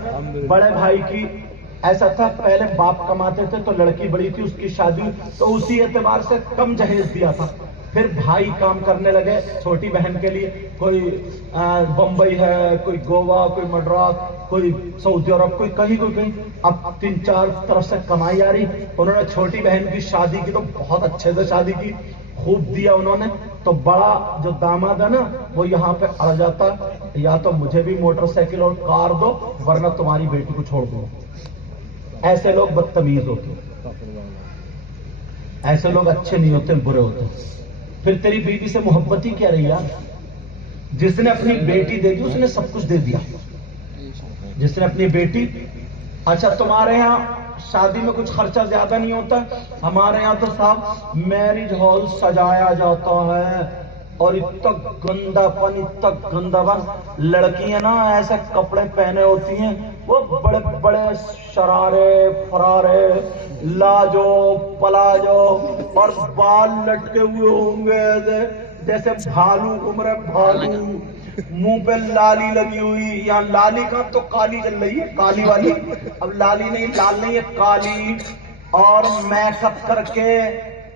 بڑے بھائی کی ایسا تھا، پہلے باپ کماتے تھے تو لڑکی بڑی تھی، اس کی شادی تو اسی اعتبار سے کم جہیز دیا تھا. پھر بھائی کام کرنے لگے چھوٹی بہن کے لیے، کوئی بمبئی ہے، کوئی گوا، کوئی مڈراس، کوئی سعودی عرب، کوئی کہیں. اب 3-4 طرف سے کمائی آ رہی. انہوں نے چھوٹی بہن کی شادی کی تو بہت اچھے سے شادی کی، خوب دیا انہوں نے. تو بڑا جو داماد ہے نا، وہ یہاں پہ اڑ جاتا، یا تو مجھے بھی موٹر سائیکل اور کار دو ورنہ تمہاری بیٹی کو چھوڑ دو. ایسے لوگ بدتمیز ہوتے ہیں، ایسے لوگ اچھے نہیں ہوتے، برے ہوتے ہیں. پھر تیری بیوی سے محبت ہی کیا رہی یار؟ جس نے اپنی بیٹی دے دی اس نے سب کچھ دے دیا. جس نے اپنی بیٹی. اچھا، تمہارے ہاں شادی میں کچھ خرچہ زیادہ نہیں ہوتا، ہمارے ہاں تو صاحب میرج ہال سجایا جاتا ہے اور اتنا گندا پن. لڑکیاں نا ایسے کپڑے پہنے ہوتی ہیں، وہ بڑے بڑے شرارے فرارے، لاجو پلاجو، اور بال لٹکے ہوئے ہوں گے جیسے بھالو گھوم رہے، بھالو. منہ پہ لالی لگی ہوئی، یا لالی کا تو کالی چل رہی ہے، کالی والی. اب لالی نہیں، لال نہیں ہے، کالی. اور میک اپ کر کے،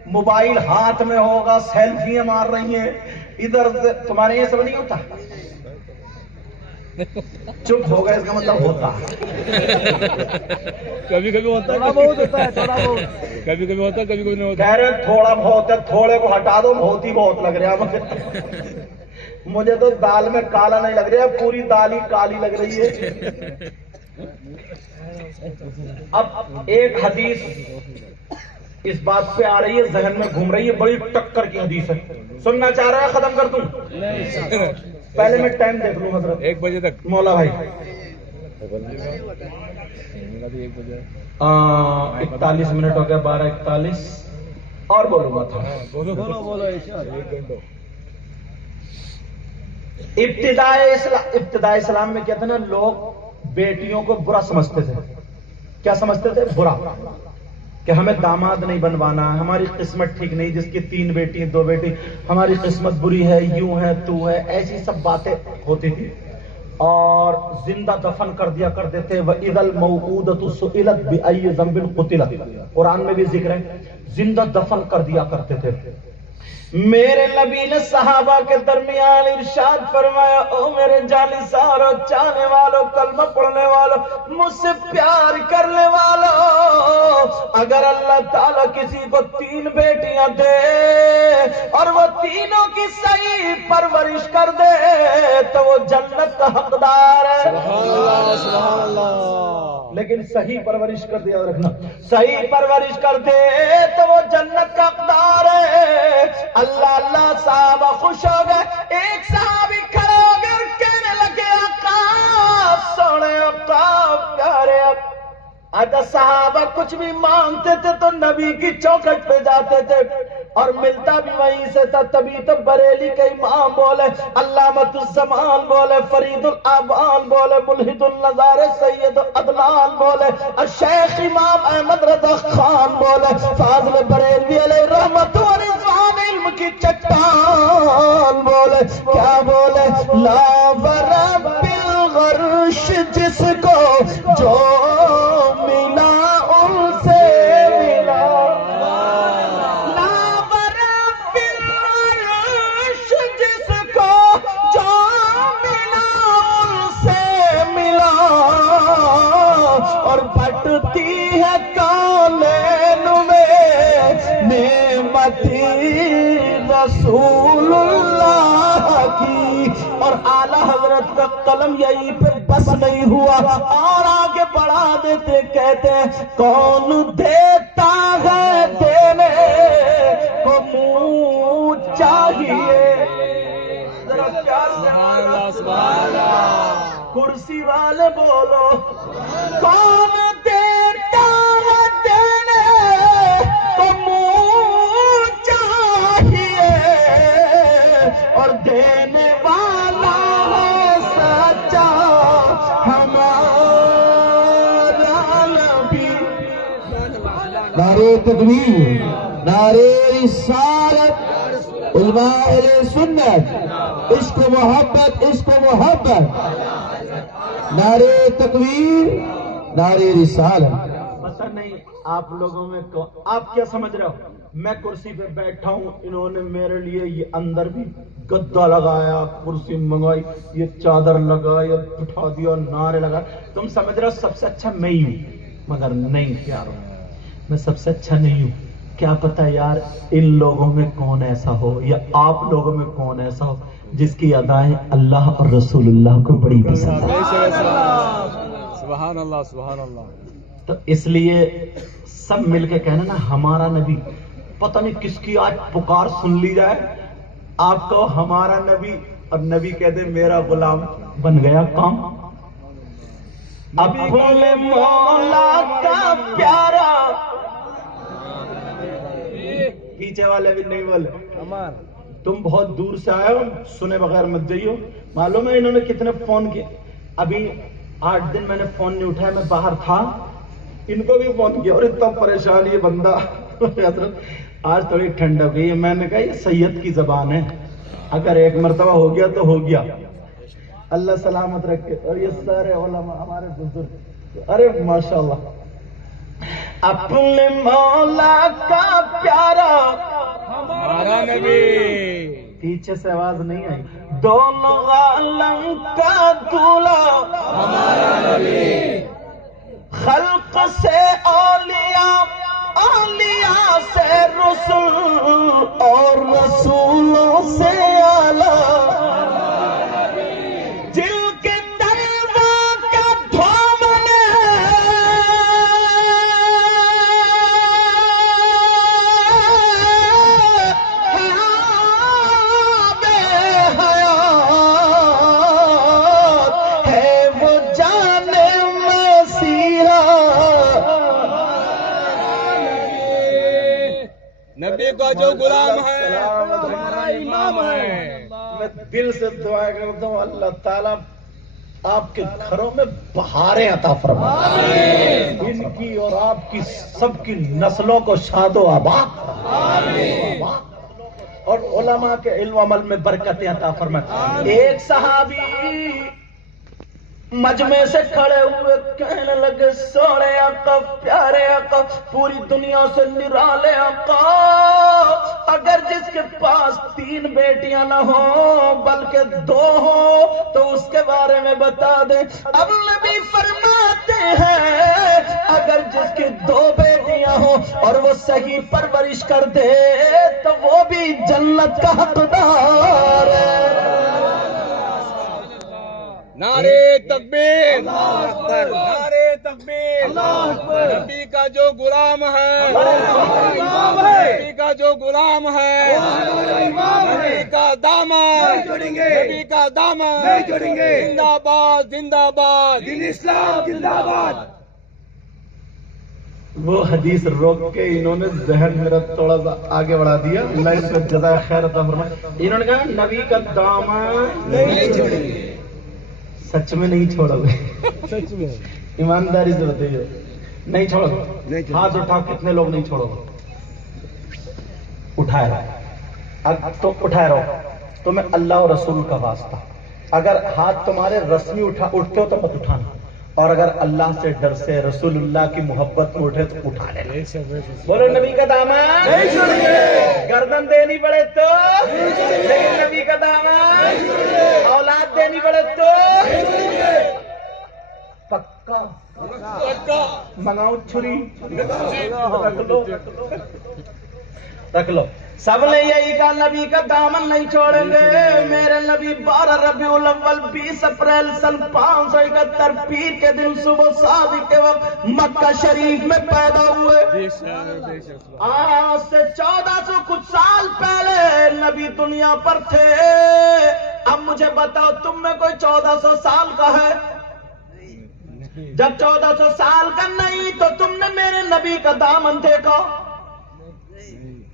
موبائل ہاتھ میں ہوگا، سیلفیاں مار رہی ہیں ادھر. تمہارے یہ سب نہیں ہوتا؟ چپ ہو گئے، اس کا مطلب ہوتا. کبھی کبھی ہوتا ہے، تھوڑا بہت ہوتا ہے، تھوڑا بہت. کبھی کبھی ہوتا ہے، کبھی کبھی نہیں ہوتا. کہہ رہے تھوڑا بہت ہے، تھوڑے کو ہٹا دو، بہت ہی بہت لگ رہا ہے. مجھے تو دال میں کالا نہیں لگ رہا، پوری دال ہی کالی لگ رہی ہے. اب ایک حدیث اس بات پہ آ رہی ہے، ذہن میں گھوم رہی ہے، بڑی ٹکر کی حدیث ہے. سننا چاہ رہا ہے؟ ختم کر دوں؟ پہلے میں ٹائم دیکھ لوں حضرت. 1 بجے تک مولا بھائی 1 41 منٹ ہو گیا، 12:41 اور بولوں گا تھا. بولو ابتدائی اسلام میں کہتے ہیں نا، لوگ بیٹیوں کو برا سمجھتے تھے. کیا سمجھتے تھے؟ برا، کہ ہمیں داماد نہیں بنوانا ہے، ہماری قسمت ٹھیک نہیں، جس کی 3 بیٹی 2 بیٹی، ہماری قسمت بری ہے، یوں ہے تو ہے، ایسی سب باتیں ہوتی تھی. اور زندہ دفن کر دیا کرتے تھے. وَإِذَا الْمَوْءُودَةُ سُئِلَتْ بِأَيِّ ذَنبٍ قُتِلَتْ، قرآن میں بھی ذکر ہے، زندہ دفن کر دیا کرتے تھے. میرے نبی نے صحابہ کے درمیان ارشاد فرمایا، او میرے جانثارو، چاہنے والوں، کلمہ پڑھنے والوں، مجھ سے پیار کرنے والوں، اگر اللہ تعالیٰ کسی کو 3 بیٹیاں دے اور وہ تینوں کی صحیح پرورش کر دے تو وہ جنت کا حقدار ہے. سبحان اللہ سبحان اللہ. لیکن صحیح پرورش کر دیا، رکھنا، صحیح پرورش کر دے تو وہ جنت کا حقدار ہے. اللہ اللہ، صحابہ خوش ہو گئے. ایک صحابی کھڑے ہو گئے اور کہنے لگے، آقا سونے، آقا پیارے. آج صحابہ کچھ بھی مانگتے تھے تو نبی کی چوکھٹ پہ جاتے تھے اور ملتا بھی وہیں سے تھا. تبھی تو بریلی کے امام بولے، علامۃ الزمان بولے، فرید الابان بولے، ملحد النظار سید عدنان بولے، الشیخ امام احمد رضا خان بولے، فاضل بریلوی علیہ رحمت و رضوان علم کی چٹان بولے. کیا بولے؟ لا ورب الغرش، جس کو جو ملا ان سے ملا. اور بٹتی ہے کالین میں نعمتی رسول اللہ کی. اور اعلیٰ حضرت کا قلم یہی پہ بس نہیں ہوا، اور آگے بڑھا دیتے، کہتے ہیں کون دیتا ہے دینے کو منہ چاہیے. سبحان اللہ سبحان اللہ. کرسی والے بولو، کون دیتا ہے دینے کو منہ چاہیے، اور دینے والا ہے سچا ہمارا نبی. نعرے تکبیر، نعرے رسالت، علماء اہل سنت، عشق و محبت، عشق و محبت. نعرے تکبیر، نعرے رسالت. پتہ نہیں آپ لوگوں میں آپ کیا سمجھ رہے ہو؟ میں کرسی پہ بیٹھا ہوں، انہوں نے میرے لیے یہ اندر بھی گدا لگایا، کرسی منگائی، یہ چادر لگائی، بٹھا دیا، نعرے لگائے. تم سمجھ رہے ہو سب سے اچھا میں ہی ہوں، مگر نہیں پیارو، میں سب سے اچھا نہیں ہوں. کیا پتا یار ان لوگوں میں کون ایسا ہو، یا آپ لوگوں میں کون ایسا ہو جس کی ادائیں اللہ اور رسول اللہ کو بڑی پسند ہے. سبحان اللہ سبحان اللہ. تو اس لیے سب مل کے کہنا نا، ہمارا نبی. پتہ نہیں کس کی آج پکار سن لی جائے، آپ کو ہمارا نبی، اور نبی کہہ دے میرا غلام، بن گیا کام. اپنے مولا کا پیارا. پیچھے والے بھی نہیں بولے، تم بہت دور سے آئے ہو، سنے بغیر مت جائیو. معلوم ہے انہوں نے کتنے فون کیے؟ ابھی 8 دن میں نے فون نہیں اٹھایا، میں باہر تھا، ان کو بھی فون کیا اور اتنا پریشان یہ بندہ. حضرت آج تھوڑی ٹھنڈ ہو گئی ہے. میں نے کہا یہ سید کی زبان ہے، اگر ایک مرتبہ ہو گیا تو ہو گیا، اللہ سلامت رکھے. اور یہ سارے علماء ہمارے بزرگ، ارے ماشاءاللہ. اپنے مولا کا پیارا ہمارا نبی. پیچھے سے آواز نہیں آئی. دونوں عالم کا دولہ ہمارا نبی. خلق سے اولیاء، اولیاء سے رسول، اور رسولوں سے اعلیٰ. جل کے دربار کا دھومن ہے وہ جان مسیحا. نبی کا جو غلام ہے ہمارا امام ہے. میں دل سے دعا کرتا ہوں اللہ تعالیٰ آپ کے گھروں میں بہاریں عطا فرمائے، ان کی اور آپ کی سب کی نسلوں کو شاد و آباد، اور علماء کے علم و عمل میں برکتیں عطا فرمائے۔ ایک صحابی مجمع سے کھڑے ہوئے کہنے لگے سوڑے آقا، پیارے آقا، پوری دنیا سے نرالے آقا، اگر جس کے پاس 3 بیٹیاں نہ ہوں بلکہ 2 ہوں تو اس کے بارے میں بتا دیں۔ اب نبی فرماتے ہیں اگر جس کی 2 بیٹیاں ہوں اور وہ صحیح پرورش کر دے تو وہ بھی جنت کا حقدار ہے۔ نعرے تکبیر، نعرے تکبیر، نبی کا جو غلام ہے، نبی کا جو غلام ہے، نبی کا دامن، نبی کا دامن زندہ باد، زندہ باد، دین اسلام زندہ باد۔ وہ حدیث روک کے انہوں نے ذہن میرا تھوڑا سا آگے بڑھا دیا، اللہ اس کو جزائے خیر عطا فرمائے۔ انہوں نے کہا نبی کا دامن نہیں چھوڑیں گے، سچ میں نہیں چھوڑو گے؟ سچ میں ایمانداری سے بتائیے، نہیں چھوڑو گے؟ ہاتھ اٹھا، کتنے لوگ نہیں چھوڑو گے؟ اٹھائے رہو، تو اٹھائے رہو، تمہیں اللہ اور رسول کا واسطہ، اگر ہاتھ تمہارے رسمی اٹھتے ہو تو مت اٹھانا، اور اگر اللہ سے ڈر سے رسول اللہ کی محبت میں اٹھے تو اٹھا لینا۔ بولو نبی کا دامن نہیں چھوڑیں گے، گردن دینی پڑے تو، لیکن نبی کا دامن، اولاد دینی پڑے تو پکا منگاؤ چھری، رکھ لو۔ سب نے یہی کہا نبی کا دامن نہیں چھوڑیں گے۔ میرے نبی 12 ربیع الاول 20 اپریل سن 571 پیر کے دن صبح صادق کے وقت مکہ شریف میں پیدا ہوئے۔ آج سے 1400 کچھ سال پہلے نبی دنیا پر تھے۔ اب مجھے بتاؤ تم میں کوئی 1400 سال کا ہے؟ جب 1400 سال کا نہیں تو تم نے میرے نبی کا دامن دیکھا؟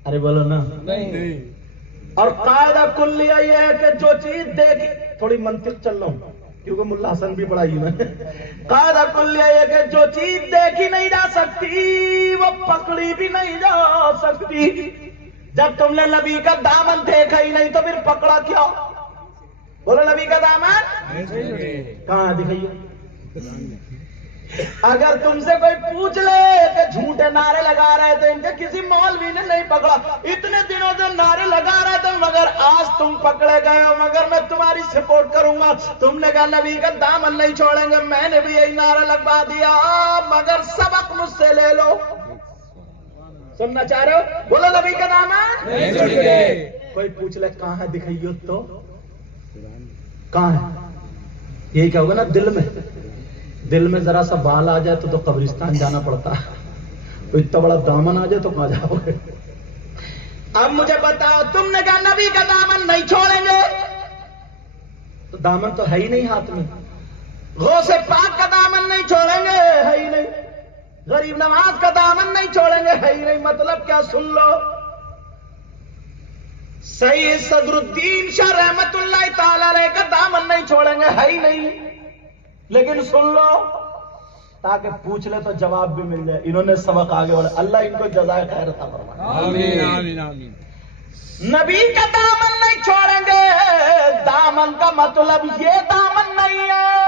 ارے بولو نا۔ اور قاعدہ کلیہ یہ ہے کہ جو چیز دیکھی، تھوڑی منطق چل رہا ہوں کیونکہ ملا حسن بھی پڑھائی میں، قاعدہ کلیہ یہ کہ جو چیز دیکھی نہیں جا سکتی وہ پکڑی بھی نہیں جا سکتی۔ جب تم نے نبی کا دامن دیکھا ہی نہیں تو پھر پکڑا کیا؟ بولو نبی کا دامن کہاں دکھائیے؟ اگر تم سے کوئی پوچھ لے کہ جھوٹے نعرے لگا رہے تھے ان کے کسی مولوی نے نہیں پکڑا، اتنے دنوں سے نعرے لگا رہے تھے مگر آج تم پکڑے گئے ہو، مگر میں تمہاری سپورٹ کروں گا۔ تم نے کہا نبی کا دامن نہیں چھوڑیں گے، میں نے بھی یہی نعرہ لگوا دیا، مگر سبق مجھ سے لے لو۔ سننا چاہ رہے ہو؟ بولو نبی کا دامن نہیں چھوڑیں گے۔ کوئی پوچھ لے کہاں ہے دکھائیے تو کہاں ہے؟ یہی کیا ہوگا نا، دل میں ذرا سا بال آ جائے تو قبرستان جانا پڑتا ہے، تو اتنا بڑا دامن آ جائے تو کہاں جاؤ گے؟ اب مجھے بتاؤ، تم نے کہا نبی کا دامن نہیں چھوڑیں گے، تو دامن تو ہے ہی نہیں ہاتھ میں۔ غوث پاک کا دامن نہیں چھوڑیں گے، ہے ہی نہیں۔ غریب نواز کا دامن نہیں چھوڑیں گے، ہے ہی نہیں۔ مطلب کیا؟ سن لو، سید صدر الدین شاہ رحمت اللہ تعالی علیہ کا دامن نہیں چھوڑیں گے، ہے ہی نہیں۔ لیکن سن لو تاکہ پوچھ لے تو جواب بھی مل جائے۔ انہوں نے سبق آگے بڑھا، اللہ ان کو جزائے خیر عطا فرمائے۔ آمین آمین آمین۔ نبی کا دامن نہیں چھوڑیں گے، دامن کا مطلب یہ دامن نہیں ہے،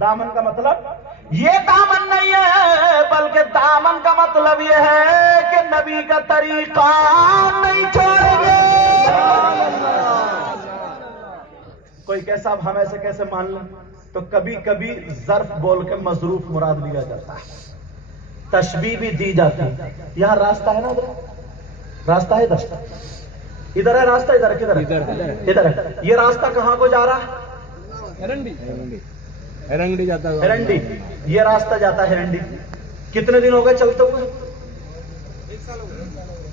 دامن کا مطلب یہ دامن نہیں ہے، بلکہ دامن کا مطلب یہ ہے کہ نبی کا طریقہ نہیں چھوڑیں گے۔ کوئی کیسا اب ہم ایسے کیسے مان لیں؟ تو کبھی کبھی ظرف بول کے مظروف مراد لیا جاتا ہے، تشبیہ بھی دی جاتی ہے۔ یہاں راستہ ہے نا، ادھر راستہ ہے، ادھر ہے راستہ، ادھر کدھر ہے؟ ادھر ہے۔ یہ راستہ کہاں کو جا رہا ہے؟ ہرنگڑی جاتا ہے، ہرنڈی۔ یہ راستہ جاتا ہے ہرنڈی۔ کتنے دن ہو گئے چلتے ہوئے؟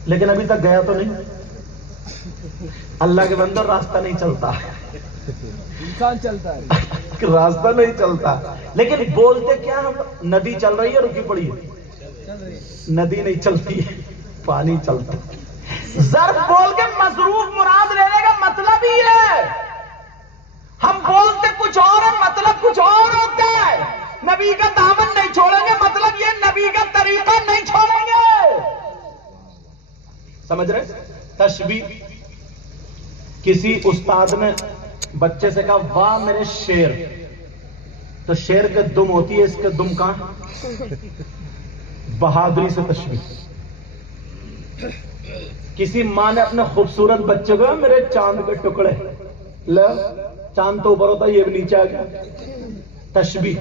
لیکن ابھی تک گیا تو نہیں۔ اللہ کے بندے، راستہ نہیں چلتا، انسان چلتا ہے، راستہ نہیں چلتا، لیکن بولتے کیا ہم؟ ندی چل رہی ہے، رکی پڑی ہے۔ ندی نہیں چلتی ہے، پانی چلتا ہے۔ ظرف بول کے مصروف مراد لینے کا مطلب ہی ہے ہم بولتے کچھ اور ہیں، مطلب کچھ اور ہوتا ہے. نبی کا دامن نہیں چھوڑیں گے مطلب یہ نبی کا طریقہ نہیں چھوڑیں گے. سمجھ رہے؟ تشبیہ. کسی استاد نے بچے سے کہا واہ میرے شیر، تو شیر کے دم ہوتی ہے، اس کے دم کہاں؟ بہادری سے تشبیہ. کسی ماں نے اپنے خوبصورت بچے کو میرے چاند کے ٹکڑے، لے چاند تو اوپر ہوتا ہے، یہ بھی نیچے آ گیا. تشبیہ.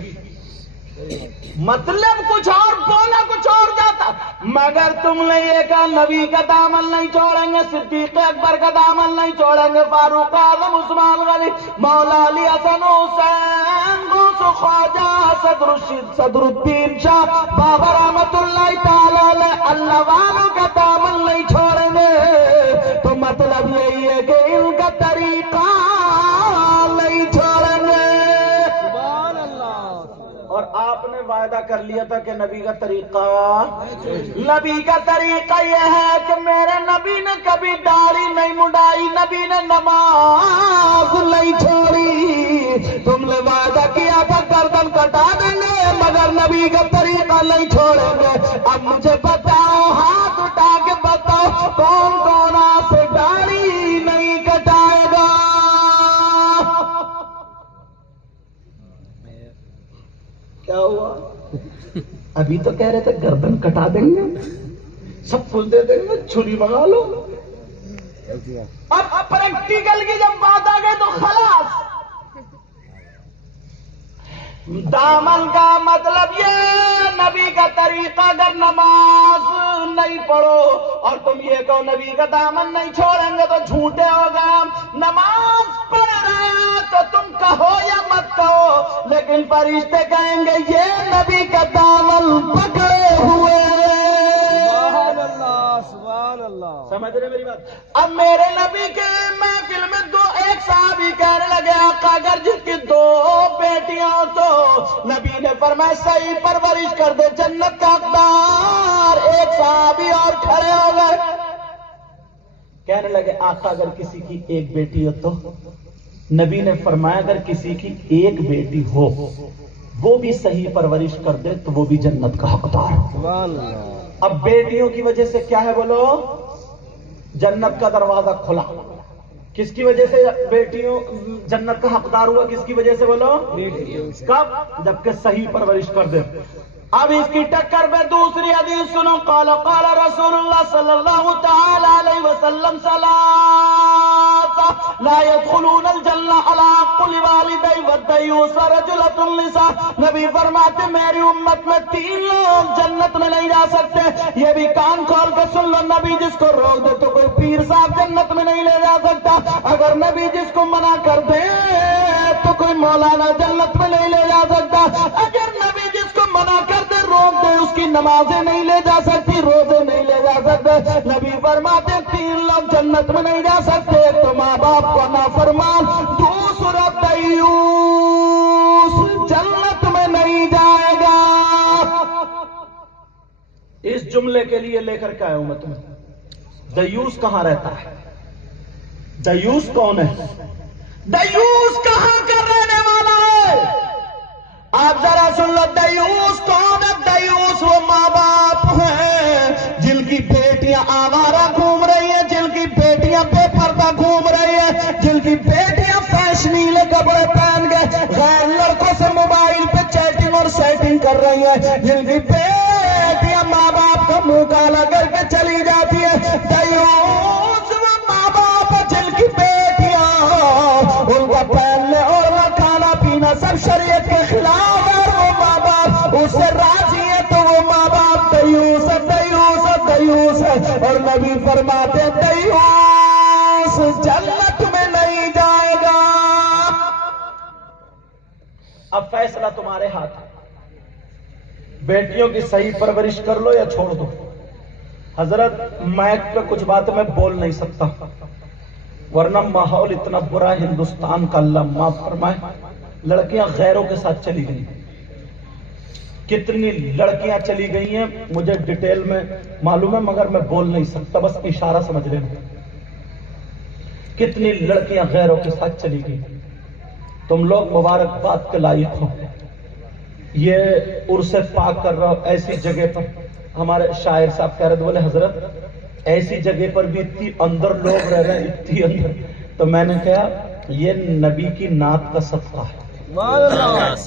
مطلب کچھ اور بولا کچھ اور جاتا. مگر تم نے یہ کہا نبی کا دامن نہیں چھوڑیں گے، صدیق اکبر کا دامن نہیں چھوڑیں گے، فاروق اعظم، عثمان غنی، مولا علی، حسن حسین، غوث خواجہ، صدر الدین شاہ، بابا رحمت اللہ تعالی علیہ، اللہ والوں کا دامن نہیں چھوڑیں گے. تو مطلب یہی ہے کہ ان کا طریقہ نہیں چھوڑیں گے. اور آپ نے وعدہ کر لیا تھا کہ نبی کا طریقہ یہ ہے کہ میرے نبی نے کبھی داڑھی نہیں مڈائی، نبی نے نماز نہیں چھوڑی. تم نے وعدہ کیا تھا گردن کٹا دیں گے مگر نبی کا طریقہ نہیں چھوڑیں گے. اب مجھے بتاؤ، ہاتھ اٹھا کے بتاؤ، کون کون آپ سے داڑھی نہیں کٹائے گا؟ کیا ہوا؟ ابھی تو کہہ رہے تھے گردن کٹا دیں گے، سب کچھ دے دیں گے، چھری منگا لو. اب پریکٹیکل کی جب بات آ گئی تو خلاص. دامن کا مطلب یہ نبی کا طریقہ. اگر نماز نہیں پڑھو اور تم یہ کہو نبی کا دامن نہیں چھوڑیں گے تو جھوٹے ہو گئے. نماز پڑھ رہے ہیں تو تم کہو یا مت کہو، لیکن فرشتے کہیں گے یہ نبی کا دامن پکڑے ہوئے. سبحان اللہ. سمجھ رہے میری بات؟ اب میرے نبی کے محفل میں ایک صحابی کہنے لگے آقا اگر جس کی 2 بیٹیاں ہو تو نبی نے فرمایا صحیح پرورش کر دے جنت کا حقدار. ایک صحابی اور کھڑے ہو گئے، کہنے لگے آقا اگر کسی کی 1 بیٹی ہو تو؟ نبی نے فرمایا اگر کسی کی 1 بیٹی ہو وہ بھی صحیح پرورش کر دے تو وہ بھی جنت کا حقدار. سبحان اللہ. اب بیٹیوں کی وجہ سے کیا ہے بولو؟ جنت کا دروازہ کھلا. کس کی وجہ سے بیٹیوں جنت کا حقدار ہوا؟ کس کی وجہ سے بولو؟ کب؟ جبکہ صحیح پرورش کر دے. اب اس کی ٹکر میں دوسری حدیث سنو. قال قال رسول اللہ صلی اللہ تعالی علیہ وسلم لا يدخلون الجنہ علی قل والدی والدیوس رجلۃ النساء. نبی فرماتے میری امت میں 3 لوگ جنت میں نہیں جا سکتے. یہ بھی کان کھول کے سن لو، نبی جس کو روک دے تو کوئی پیر صاحب جنت میں نہیں لے جا سکتا. اگر نبی جس کو منع کر دے تو کوئی مولانا جنت میں نہیں لے جا سکتا. اگر نبی جس کو منع کر دے روک دے اس کی نمازیں نہیں لے جا سکتی، روزے نہیں لے جا سکتے. نبی فرماتے 3 لوگ جنت میں نہیں جا سکتے. تو ماں باپ کو نافرمان، دوسرا دیوس جنت میں نہیں جائے گا. اس جملے کے لیے لے کر کے آیا ہوں میں تمہیں. دیوس کہاں رہتا ہے؟ دیوس کون ہے؟ دیوس کہاں کا رہنے والا ہے؟ آپ ذرا سن لو. دیوس کون ہے؟ دیوس وہ ماں باپ ہیں جن کی بیٹیاں آوارہ گھوم رہی ہیں، جن کی بیٹیاں بے پردہ گھوم رہی ہیں، جن کی بیٹیاں فیشنیلے کپڑے پہن کے غیر لڑکوں سے موبائل پہ چیٹنگ اور سیٹنگ کر رہی ہیں، جن کی بیٹیاں ماں باپ کا منہ کالا کر کے چلی جاتی ہے. دیوس وہ ماں باپ جن کی بیٹیاں ان کا پہننے اور کھانا پینا سب شریعت کے خلاف ہے، وہ ماں باپ اس سے راضی ہے تو وہ ماں باپ دیوس ہے، دیوس ہے، دیوس ہے. اور نبی فرماتے دیوس جنت میں نہیں جائے گا. اب فیصلہ تمہارے ہاتھ ہے. بیٹیوں کی صحیح پرورش کر لو یا چھوڑ دو. حضرت مائک پہ کچھ باتیں میں بول نہیں سکتا ورنہ ماحول اتنا برا ہے ہندوستان کا. اللہ معاف فرمائے. لڑکیاں غیروں کے ساتھ چلی گئی. کتنی لڑکیاں چلی گئی ہیں مجھے ڈیٹیل میں معلوم ہے مگر میں بول نہیں سکتا، بس اشارہ سمجھ لینا. کتنی لڑکیاں غیروں کے ساتھ چلی گئی. تم لوگ مبارکباد کے لائق ہو. یہ عرس پاک کر رہا ہو ایسی جگہ پر. ہمارے شاعر صاحب کہہ رہے تھے، بولے حضرت ایسی جگہ پر بھی اتنی اندر لوگ رہ رہے ہیں، اتنی اندر. تو میں نے کہا یہ نبی کی نعت کا صدقہ ہے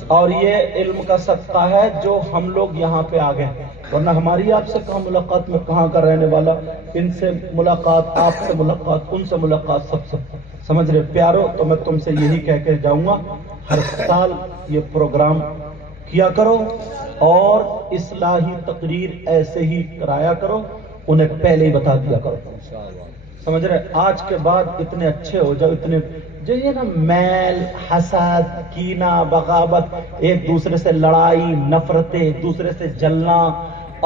اور یہ علم کا صدقہ ہے جو ہم لوگ یہاں پہ آ گئے. ورنہ ہماری آپ سے کہاں ملاقات، میں کہاں کا رہنے والا، ان سے ملاقات، آپ سے ملاقات، ان سے ملاقات، سب سمجھ رہے پیارو. تو میں تم سے یہی کہہ کے جاؤں گا، ہر سال یہ پروگرام کیا کرو اور اصلاحی تقریر ایسے ہی کرایا کرو، انہیں پہلے ہی بتا دیا کرو. سمجھ رہے آج کے بعد اتنے اچھے ہو جاؤ، اتنے جو یہ نا میل، حسد، کینہ، بغاوت، ایک دوسرے سے لڑائی، نفرتیں، ایک دوسرے سے جلنا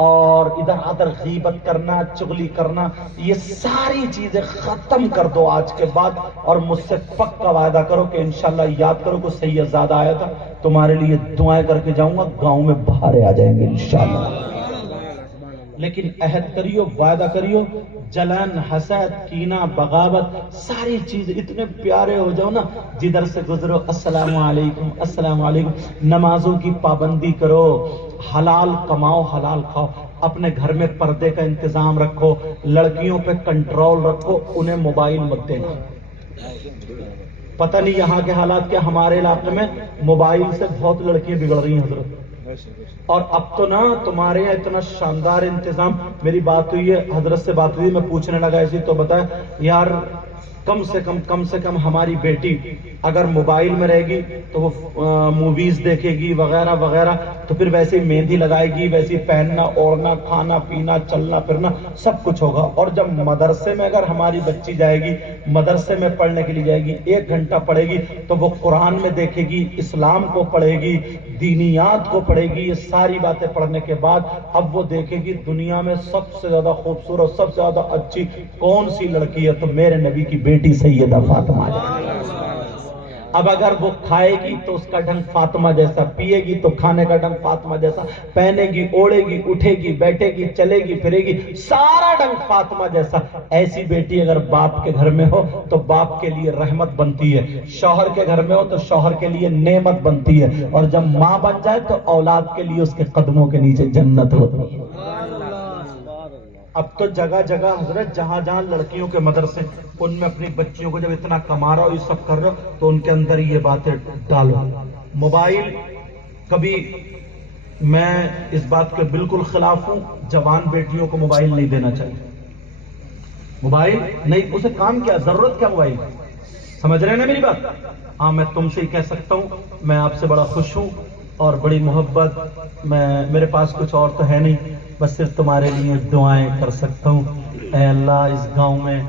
اور ادھر ادھر غیبت کرنا، چغلی کرنا، یہ ساری چیزیں ختم کر دو آج کے بعد. اور مجھ سے پکا وعدہ کرو کہ انشاءاللہ یاد کرو کہ سید زادہ آیا تھا، تمہارے لیے دعائیں کر کے جاؤں گا، گاؤں میں بہارے آ جائیں گے انشاءاللہ. لیکن عہد کریو، وعدہ کریو، جلن، حسد، کینہ، بغاوت، ساری چیزیں اتنے پیارے ہو جاؤ نا، جدھر سے گزرو السلام علیکم السلام علیکم. نمازوں کی پابندی کرو، حلال کماؤ، حلال کھاؤ، اپنے گھر میں پردے کا انتظام رکھو، لڑکیوں پہ کنٹرول رکھو، انہیں موبائل مت دینا. پتہ نہیں یہاں کے حالات کیا، ہمارے علاقے میں موبائل سے بہت لڑکیاں بگڑ رہی ہیں حضرت. اور اب تو نا تمہارے یہاں اتنا شاندار انتظام. میری بات ہوئی ہے، حضرت سے بات ہوئی، میں پوچھنے لگا ایسی، تو بتایا یار کم سے کم ہماری بیٹی اگر موبائل میں رہے گی تو وہ موویز دیکھے گی وغیرہ وغیرہ، تو پھر ویسے ہی مہندی لگائے گی، ویسے ہی پہننا اوڑھنا، کھانا پینا، چلنا پھرنا سب کچھ ہوگا. اور جب مدرسے میں اگر ہماری بچی جائے گی، مدرسے میں پڑھنے کے لیے جائے گی، 1 گھنٹہ پڑھے گی تو وہ قرآن میں دیکھے گی، اسلام کو پڑھے گی، دینیات کو پڑھے گی. یہ ساری باتیں پڑھنے کے بعد اب وہ دیکھے گی دنیا میں سب سے زیادہ خوبصورت، سب سے زیادہ اچھی کون سی لڑکی ہے، تو میرے نبی کی بیٹی سیدہ فاطمہ ہے. اب اگر وہ کھائے گی تو اس کا ڈھنگ فاطمہ جیسا، پیے گی تو کھانے کا ڈھنگ فاطمہ جیسا، پہنے گی، اوڑھے گی، اٹھے گی، بیٹھے گی، چلے گی، پھرے گی، سارا ڈھنگ فاطمہ جیسا. ایسی بیٹی اگر باپ کے گھر میں ہو تو باپ کے لیے رحمت بنتی ہے، شوہر کے گھر میں ہو تو شوہر کے لیے نعمت بنتی ہے، اور جب ماں بن جائے تو اولاد کے لیے اس کے قدموں کے نیچے جنت ہوتی ہے. اب تو جگہ جگہ حضرت جہاں جہاں لڑکیوں کے مدرسے، ان میں اپنی بچیوں کو جب اتنا کما رہا ہو، یہ سب کر رہا ہو، تو ان کے اندر یہ باتیں ڈالو. موبائل کبھی، میں اس بات کے بالکل خلاف ہوں، جوان بیٹیوں کو موبائل نہیں دینا چاہیے. موبائل نہیں، اسے کام کیا، ضرورت کیا موبائل، سمجھ رہے ہیں نا میری بات؟ ہاں میں تم سے ہی کہہ سکتا ہوں، میں آپ سے بڑا خوش ہوں اور بڑی محبت، میرے پاس کچھ اور تو ہے نہیں، بس صرف تمہارے لیے دعائیں کر سکتا ہوں. اے اللہ اس گاؤں میں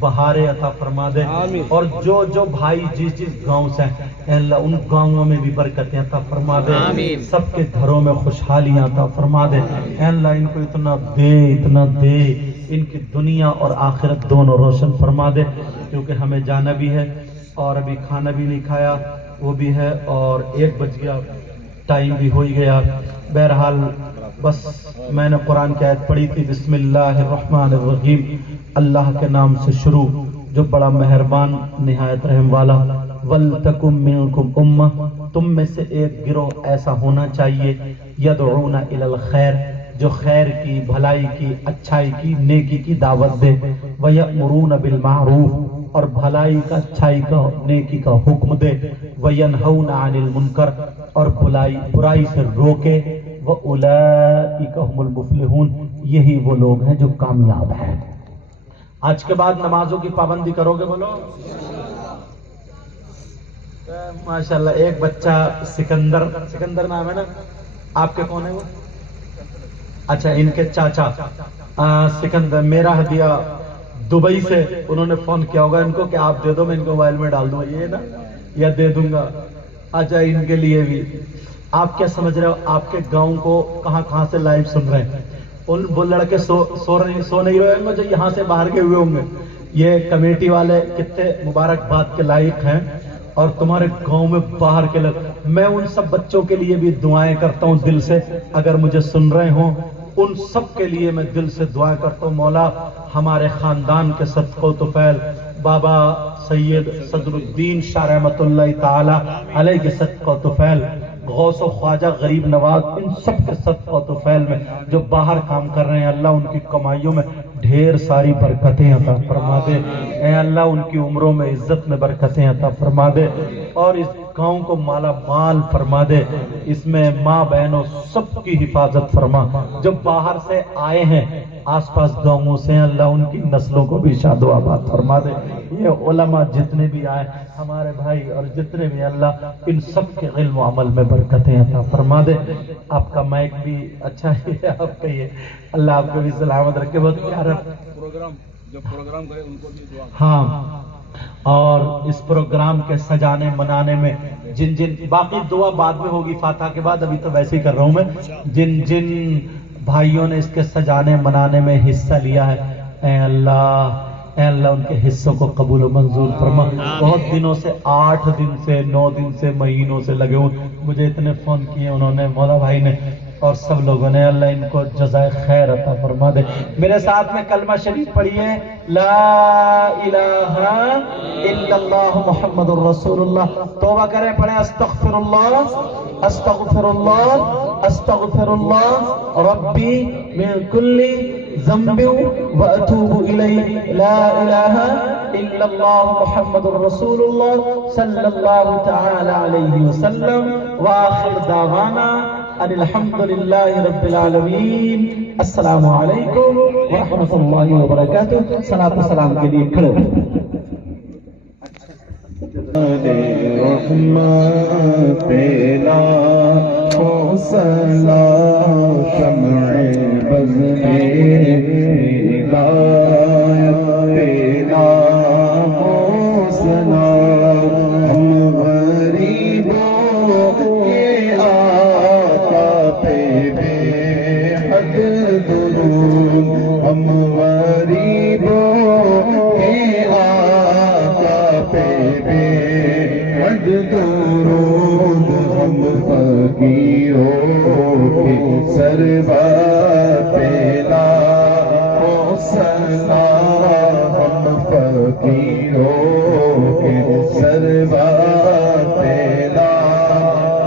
بہارے عطا فرما دے، اور جو جو بھائی جس گاؤں سے ہیں، اے اللہ ان گاؤں میں بھی برکتیں عطا فرما دے، سب کے گھروں میں خوشحالیاں عطا فرما دے. اے اللہ ان کو اتنا دے، ان کی دنیا اور آخرت دونوں روشن فرما دے. کیونکہ ہمیں جانا بھی ہے اور ابھی کھانا بھی نہیں کھایا، وہ بھی ہے، اور 1 بج گیا، ٹائم بھی ہو ہی گیا. بہرحال بس میں نے قرآن کی آیت پڑھی تھی، بسم اللہ الرحمن الرحیم، اللہ کے نام سے شروع جو بڑا مہربان نہایت رحم والا. وَلْتَكُمْ مِنْكُمْ أُمَّةٌ، تم میں سے ایک گروہ ایسا ہونا چاہیے، يَدْعُونَ إِلَى الْخَيْرِ، جو خیر کی، بھلائی کی، اچھائی کی، نیکی کی دعوت دے. وَيَأْمُرُونَ بِالْمَعْرُوفِ، اور بھلائی کا، اچھائی کا، نیکی کا حکم دے. وَيَنْهَوْنَ عَنِ الْمُنْكَرِ، اور برائی سے روکے. وَأُولَئِكَ هُمُ الْمُفْلِحُونَ، یہی وہ لوگ ہیں جو کامیاب ہیں. آج کے بعد نمازوں کی پابندی کرو گے؟ بولو ماشاءاللہ. ایک بچہ سکندر نام ہے نا آپ کے، کون ہے وہ؟ اچھا ان کے چاچا سکندر، میرا ہدیہ دبئی سے، انہوں نے فون کیا ہوگا ان کو کہ آپ دے دو، میں ان کو موبائل میں ڈال دوں، یہ نا یا دے دوں گا. اچھا ان کے لیے بھی، آپ کیا سمجھ رہے ہو، آپ کے گاؤں کو کہاں سے لائیو سن رہے ہیں، ان وہ لڑکے سو نہیں رہے ہوں گے جو یہاں سے باہر کے ہوئے ہوں گے. یہ کمیٹی والے کتنے مبارکباد کے لائق ہیں، اور تمہارے گاؤں میں باہر کے لوگ. میں ان سب بچوں کے لیے بھی دعائیں کرتا ہوں دل سے، اگر مجھے سن رہے ہوں ان سب کے لیے میں دل سے دعائیں کرتا ہوں، مولا ہمارے خاندان کے صدقہ و طفیل بابا سید صدر الدین شاہ رحمت اللہ تعالی علیہ کے صدقہ و طفیل، غوث و خواجہ غریب نواز، ان سب کے صدقہ و طفیل میں جو باہر کام کر رہے ہیں، اللہ ان کی کمائیوں میں ڈھیر ساری برکتیں عطا فرما دے۔ اے اللہ ان کی عمروں میں عزت میں برکتیں عطا فرما دے، اور اس گاؤں کو مالا مال فرما دے، اس میں ماں بہنوں سب کی حفاظت فرما۔ جو باہر سے آئے ہیں آس پاس گاؤں سے، اللہ ان کی نسلوں کو بھی شاد و آباد فرما دے۔ یہ علماء جتنے بھی آئے ہمارے بھائی اور جتنے بھی، اللہ ان سب کے علم و عمل میں برکتیں عطا فرما دے۔ آپ کا مائک بھی اچھا ہے، آپ کا یہ اللہ آپ کو بھی سلامت رکھے۔ بہت پیارا پروگرام کرے ان کو بھی دعا۔ ہاں، اور اس پروگرام کے سجانے منانے میں جن جن، باقی دعا بعد میں ہوگی فاتحہ کے بعد، ابھی تو ویسے ہی کر رہا ہوں میں، جن جن بھائیوں نے اس کے سجانے منانے میں حصہ لیا ہے، اے اللہ ان کے حصوں کو قبول و منظور فرما۔ بہت دنوں سے، 8 دن سے، 9 دن سے، مہینوں سے لگے ہوئے، مجھے اتنے فون کیے انہوں نے، مولا بھائی نے اور سب لوگوں نے، اللہ ان کو جزائے خیر عطا فرما دے۔ میرے ساتھ میں کلمہ شریف پڑھیے، لا الہ الا اللہ محمد الرسول اللہ۔ توبہ کریں، پڑھیں استغفر اللہ استغفر اللہ استغفر اللہ ربی من کل ذنب واتوب الیہ، لا الہ الا اللہ محمد الرسول اللہ صلی اللہ تعالی علیہ وسلم، وآخر دعوانا ان الحمد للہ رب العالمین۔ السلام علیکم ورحمۃ اللہ وبرکاتہ۔ صلاۃ و سلام کے لیے کھڑے ہو۔ رحمت پیلا حوصلہ شمع بز میں ہدایت پیلا حوصلہ ہم غریبوں کے آقا پہ بے حد درود، ہم غریبوں کے آقا پہ بے حد درود، ہم فقیروں کے سرور پیلا حوصلہ، ہم فقیروں کے سرور پیلا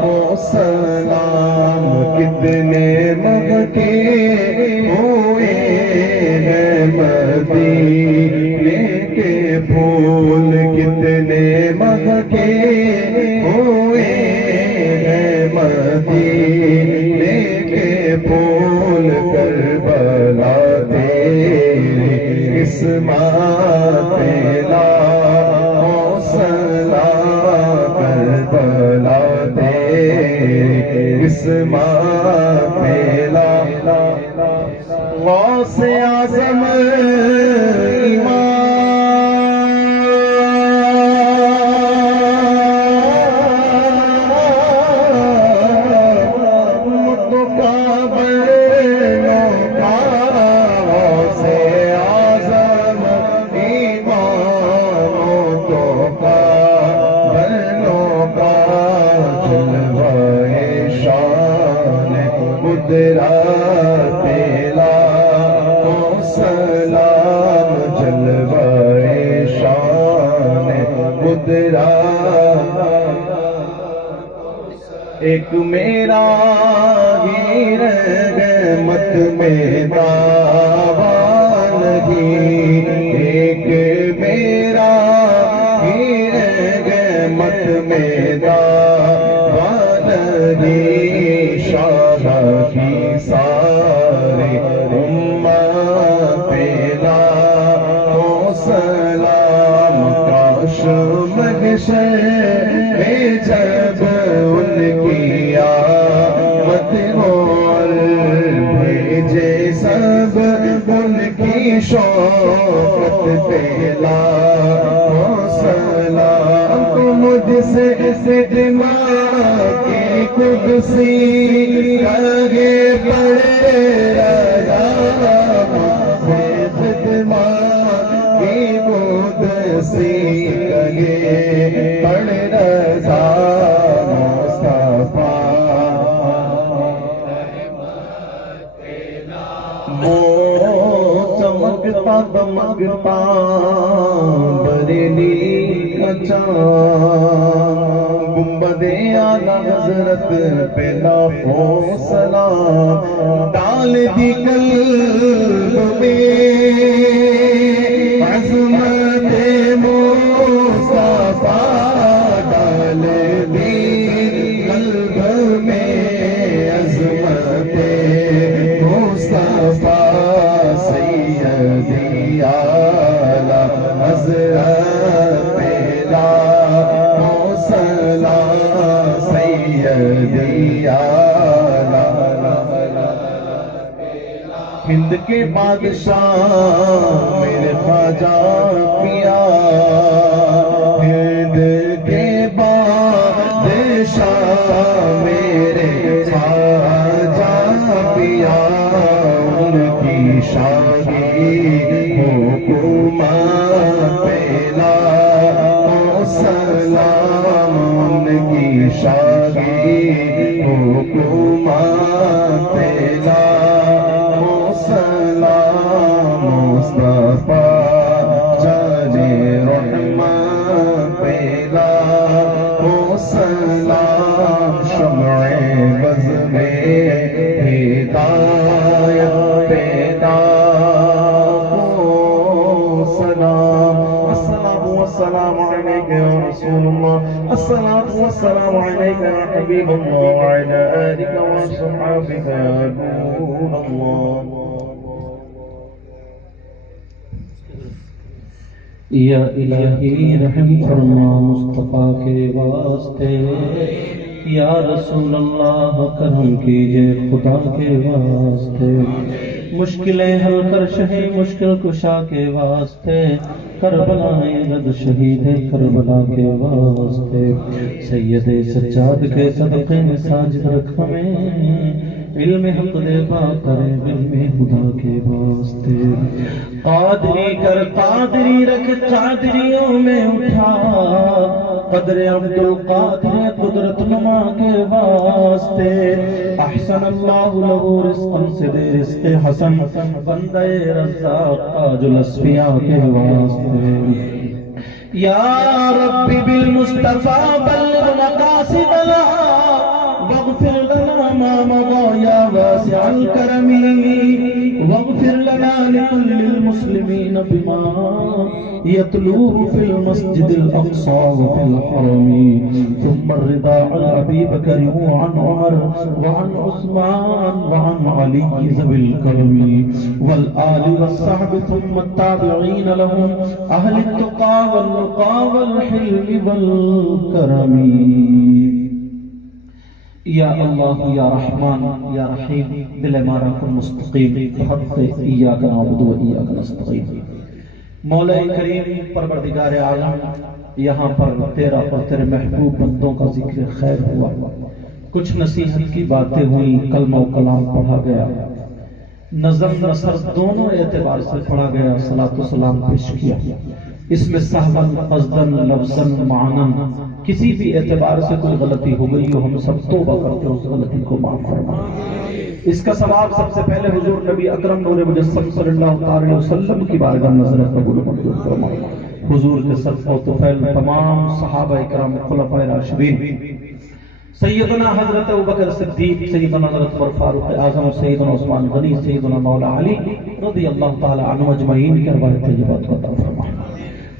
حوصلہ، کتنے مہکے ہوئے ہیں مدینے کے پھول، کتنے مہکے ہوئے ہیں مدینے کے پھول، کربلا تیری قسمت پیلا حوصلہ، کربلا تیری قسمت پیلا، غوث اعظم ایک میرا ہی رحمت میں دعویٰ نہیں، ایک میرا ہی رحمت میں دعویٰ نہیں، شاہ کی سارے امت پیلا حوصلہ، کاش محشر میں جب ان کی آمد ہو، بھیجے سب ان کی شوقت پیلا حوصلہ، تو مجھ سے سجنا کی قدسی کرے پڑے رضا، سے سجنا کی قدسی کرے پڑے رضا مصطفیٰ، وہ چمک دمکتا بریلی کا چاند گنبد اعلی حضرت پہلا ہو سلام ڈال دی قلب میں عظمت مصطفیٰ ڈال دی قلب میں عظمت مصطفیٰ سیدی اعلی حضرت پہلا ہو سلام سیدی اعلی ہند کے بادشاہ میرے خواجہ پیا ہند کے بادشاہ میرے خواجہ پیا ان کی شاہی حکومت پہلا ہو سلام ان کی شاہی حکومت پہلا مصطفیٰ جانے رحمت پہلا ہو سلام شمع بز میں ہدایت پیدا ہو سلام الصلاة والسلام علیک یا رسول اللہ الصلاة والسلام علیک یا حبیب اللہ وعلی آلک وصحبہ یا نور اللہ یا الہی رحم فرما مصطفیٰ کے واسطے یا رسول اللہ کرم کیجئے خدا کے واسطے مشکلیں حل کر شہی مشکل کشا کے واسطے کربلا رد شہید کربلا کے واسطے سید سجاد کے صدقے میں ساجد رکھ ہمیں علم حق دے با کرے علم خدا کے واسطے قادری کر قادری رکھ قادریوں میں اٹھا قدر عبد القادر قدرت نما کے واسطے احسن اللہ لہو رزقا سے دے رزق حسن بندے رزاق تاج الاسفیاء کے واسطے یا رب بالمصطفیٰ بلغ مقاصدنا واغفر لنا ما مضى يا واسع الكرم واغفر لنا لكل المسلمين بما يتلوه في المسجد الأقصى وفي الحرم ثم الرضا عن أبي بكر وعن عمر وعن عثمان وعن علي ذوي الكرم والآل والصحب ثم التابعين لهم أهل التقى والنقى والحلم والكرم یا اللہ یا رحمان یا رحیم دل ہمارا کن مستقیم حق ایاک نعبد و ایاک نستعین مولا کریم پروردگار عالم یہاں پر تیرا اور تیرے محبوب بندوں کا ذکر خیر ہوا کچھ نصیحت کی باتیں ہوئی کلمہ و کلام پڑھا گیا نظم نثر دونوں اعتبار سے پڑھا گیا صلاۃ و سلام پیش کیا اس میں صحباً قصداً لفظاً معناً کسی بھی اعتبار سے کوئی غلطی ہو گئی ہو ہم سب توبہ کرتے ہیں اس غلطی کو معاف فرما اس کا ثواب سب سے پہلے حضور نبی اکرم نور مجسم صلی اللہ علیہ وسلم کی بارگاہ نظر قبول و منظور فرما حضور کے صدقہ و طفیل تمام صحابہ اکرام خلفائے راشدین سیدنا حضرت ابوبکر صدیق سیدنا حضرت عمر فاروق اعظم سیدنا عثمان غنی سیدنا مولا علی رضی اللہ تعالی عنہ اجمعین کی روایت طیبات کو عطا فرما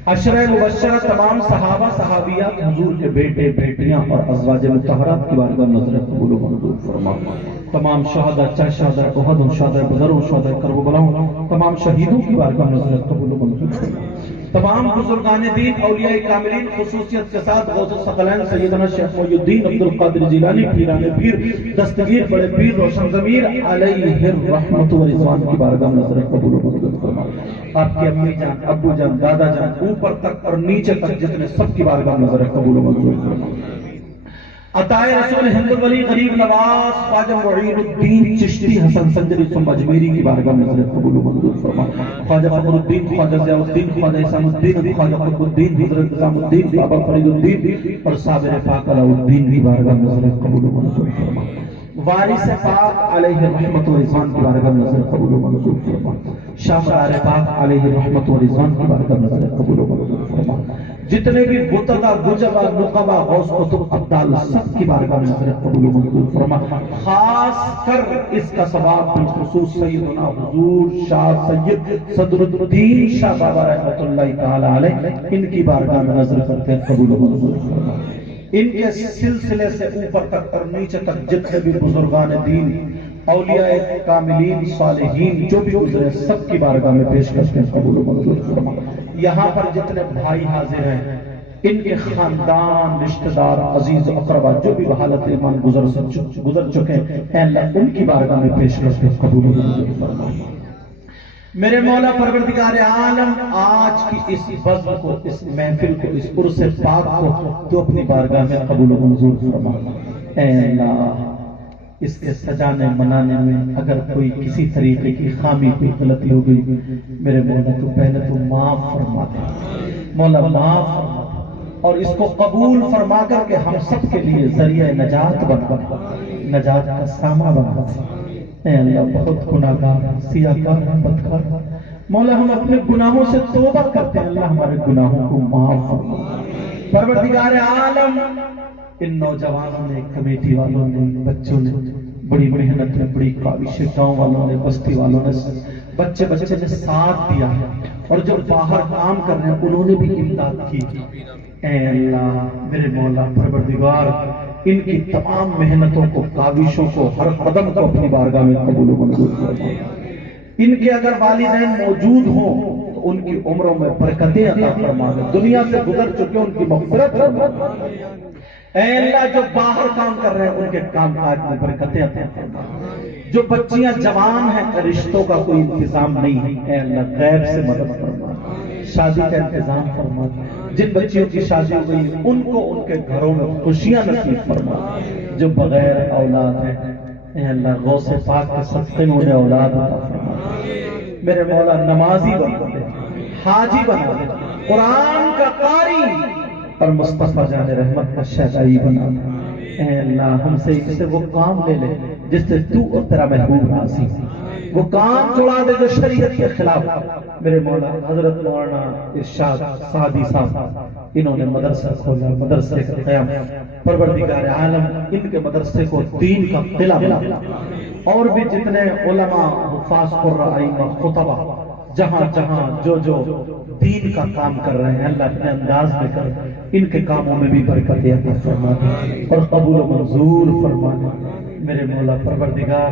عشرہ مبشرہ تمام صحابہ صحابیات حضور کے بیٹے بیٹیاں اور ازواج مطہرات کی بارگاہ نظر قبول و منظور فرما تمام شہداء چاہ شہداء احد و شہداء بدر و شہداء کربلا تمام شہیدوں کی بارگاہ نظر قبول و منظور فرما تمام بزرگان دین اولیاء کاملین خصوصیت کے ساتھ غوث الثقلین سیدنا شیخ محی الدین عبد القادر جیلانی پیران پیر دستگیر بڑے پیر روشن ضمیر علیہ الرحمت و رضوان کی بارگاہ نظر قبول و منظور فرما آپ کی امی جان ابو جان دادا جان اوپر تک اور نیچے تک جتنے سب کی بارگاہ نظر قبول و منظور فرما عطائے رسول ہند ولی غریب نواز خواجہ معین الدین چشتی حسن سنجری ثم اجمیری کی بارگاہ میں نظر قبول و منظور فرما خواجہ فخر الدین خواجہ ضیاء الدین خواجہ اسام الدین خواجہ قطب الدین حضرت نظام الدین بابا فرید الدین اور صابر پاک علاء الدین کی بارگاہ میں نظر قبول و منظور فرما وارث پاک علیہ رحمت و رضوان کی بارگاہ میں نظر قبول و منظور فرما، شاہ مرار پاک علیہ رحمت و رضوان کی بارگاہ میں نظر قبول و منظور فرما، جتنے بھی بطبہ گجبہ نقبہ غوث قطب ابدال سب کی بارگاہ میں نظر قبول و منظور فرما، خاص کر اس کا ثواب بالخصوص سیدنا حضور شاہ سید صدر الدین شاہ بابا رحمت اللہ تعالی علیہ ان کی بارگاہ میں نظر کرتے ہیں قبول و منظور فرما۔ ان کے سلسلے سے اوپر تک اور نیچے تک جتنے بھی بزرگان دین، اولیاء کاملین، صالحین جو بھی گزرے سب کی بارگاہ میں پیش کرتے ہیں قبول و منظور فرما۔ یہاں پر جتنے بھائی حاضر ہیں، ان کے خاندان، رشتہ دار، عزیز اقربا جو بھی بحالت ایمان گزر چکے ہیں، اے اللہ ان کی بارگاہ میں پیش کرتے ہیں قبول و منظور فرما۔ میرے مولا پروردگار عالم، آج کی اس بزم کو، اس محفل کو، اس عرس پاک کو تو اپنی بارگاہ میں قبول و منظور فرما۔ اے اللہ اس کے سجانے منانے میں اگر کوئی کسی طریقے کی خامی، کوئی غلطی ہو گئی، میرے مولا تو پہلے تو معاف فرما دے، مولا معاف فرما، اور اس کو قبول فرما کر کے ہم سب کے لیے ذریعہ نجات بنا، نجات کا سامان بنا۔ اے اللہ بہت گناہگار، سیاہکار، بدکار، مولا ہم اپنے گناہوں سے توبہ کرتے ہیں، اللہ ہمارے گناہوں کو معاف فرما۔ پروردگار عالم، ان نوجوانوں نے، کمیٹی والوں نے، بچوں نے بڑی محنت میں، بڑی کاوشیں، گاؤں والوں نے، بستی والوں نے، بچے نے ساتھ دیا ہے، اور جو باہر کام کر رہے ہیں انہوں نے بھی امداد کی۔ اے اللہ میرے مولا پروردگار، ان کی تمام محنتوں کو، کاوشوں کو، ہر قدم کو اپنی بارگاہ میں قبول و منظور فرما۔ ان کے اگر والدین موجود ہوں تو ان کی عمروں میں برکتیں عطا فرما دے، دنیا سے گزر چکے ان کی مغفرت فرما۔ اے اللہ جو باہر کام کر رہے ہیں ان کے کام کاج میں برکتیں عطا فرما۔ جو بچیاں جوان ہیں، رشتوں کا کوئی انتظام نہیں ہے، اے اللہ غیب سے مدد فرما، شادی کا انتظام فرما۔ جن بچیوں کی شادی ہوئی ان کو ان کے گھروں میں خوشیاں نصیب فرما۔ جو بغیر اولاد ہیں، اے اللہ غوث پاک کے صدقے میں انہیں اولاد عطا فرما۔ میرے مولا نمازی بنا دے، حاجی بنا دے، قرآن کا قاری اور مصطفیٰ جان رحمت کا شہدائی بنا دے۔ اے اللہ ہم سے وہ کام لے لے جس سے تو اور تیرا محبوب راضی، وہ کام چھوڑا دے جو شریعت کے خلاف۔ میرے مولا حضرت مولانا ارشاد سعدی صاحب انہوں نے مدرسہ کھولا، مدرسے کا قیام، پروردگار عالم ان کے مدرسے کو دین کا قلعہ بنا، اور بھی جتنے علماء، حفاظ، قراء، خطبہ جہاں جہاں جو دین کا کام کر رہے ہیں، اللہ اپنے انداز میں کر ان کے کاموں میں بھی برکت عطا فرما دے اور قبول و منظور فرما دے۔ میرے مولا پروردگار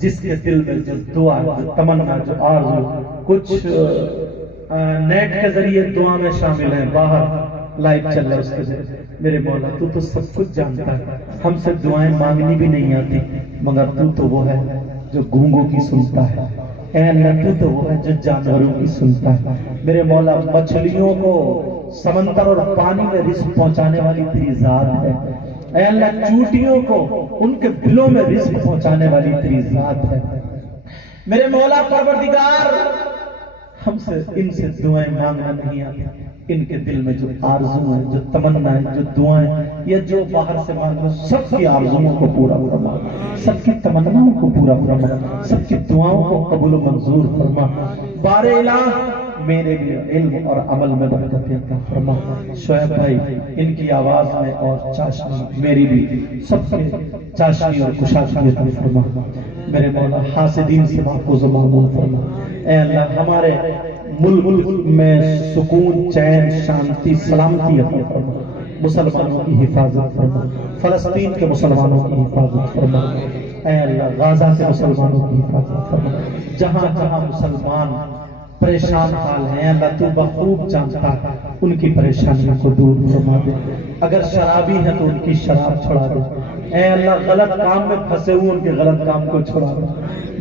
جس کے دل میں جو دعا، جو تمنا، جو آرزو، کچھ نیٹ کے ذریعے دعا میں شامل ہیں، باہر لائیو چل رہا ہے اس کے ذریعے، میرے مولا تو سب کچھ جانتا ہے، ہم سے دعائیں مانگنی بھی نہیں آتی، مگر تو وہ ہے جو گونگوں کی سنتا ہے، اے اللہ تو وہ ہے جو جانوروں کی سنتا ہے۔ میرے مولا مچھلیوں کو سمندر اور پانی میں رزق پہنچانے والی تیری ذات ہے، اے اللہ چوٹیوں کو ان کے دلوں میں رزق پہنچانے والی تیری ذات ہے۔ میرے مولا پروردگار ہم سے ان سے دعائیں مانگنا نہیں آتی، ان کے دل میں جو آرزو ہے، جو تمنا ہے، جو دعائیں یا جو باہر سے مانگنا، سب کی آرزوؤں کو پورا فرما، سب کی تمناؤں کو پورا فرما، سب کی دعاؤں کو قبول و منظور فرما۔ بار الہ میرے لیے علم اور عمل میں برکت عطا فرما۔ شعیب بھائی ان کی آواز میں اور چاشنی، میری بھی سب کے چاشنی اور کشاشنی عطا فرما۔ میرے مولا حاسدین سے محفوظ و معمول فرما۔ اے اللہ ہمارے ملک میں سکون، چین، شانتی، سلامتی عطا فرما، مسلمانوں کی حفاظت فرما، فلسطین کے مسلمانوں کی حفاظت فرما، اے اللہ غازہ کے مسلمانوں کی حفاظت فرما، جہاں جہاں مسلمان پریشان حال ہیں، اللہ تو بخوب جانتا ہے، ان کی پریشانیوں کو دور فرما دے۔ اگر شرابی ہے تو ان کی شراب چھڑا دے، اے اللہ غلط کام میں پھنسے ہوئے ان کے غلط کام کو چھڑا دے۔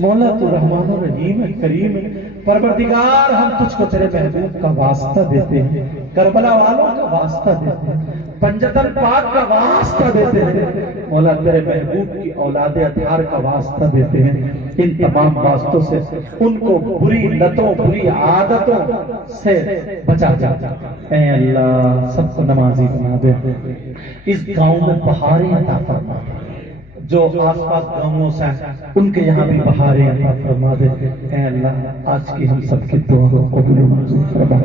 مولا تو رحمان و رحیم ہے، کریم ہے، پروردگار ہم تجھ کو تیرے محبوب کا واسطہ دیتے ہیں، کربلا والوں کا واسطہ دیتے ہیں، پنجتن پاک کا واسطہ دیتے ہیں، مولا تیرے محبوب کی اولاد اطہار کا واسطہ دیتے ہیں۔ ان تمام واسطوں سے ان کو بری لتوں، بری عادتوں سے بچا جا، اے اللہ سب کو نمازی بنا دے، اس گاؤں میں بہاریں عطا فرما، جو آس پاس گاؤں سے ہیں ان کے یہاں بھی بہاریں عطا فرما دے۔ اے اللہ آج کی ہم سب کی دعا کو قبول و منظور فرما۔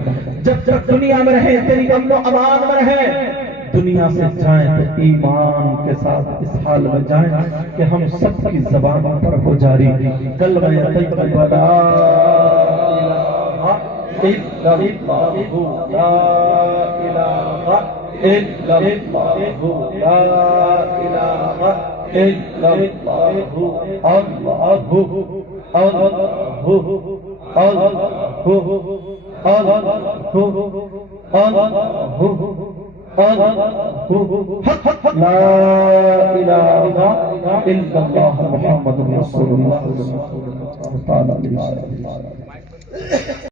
جب تک دنیا میں رہیں تیری امن و امان میں رہیں، دنیا سے جائیں تو ایمان کے ساتھ اس حال میں جائیں کہ ہم سب کی زبانوں پر ہو جاری کلمہ طیبہ لا الہ الا اللہ لا الہ الا اللہ لا الہ الا اللہ محمد رسول اللہ صلی اللہ علیہ وسلم۔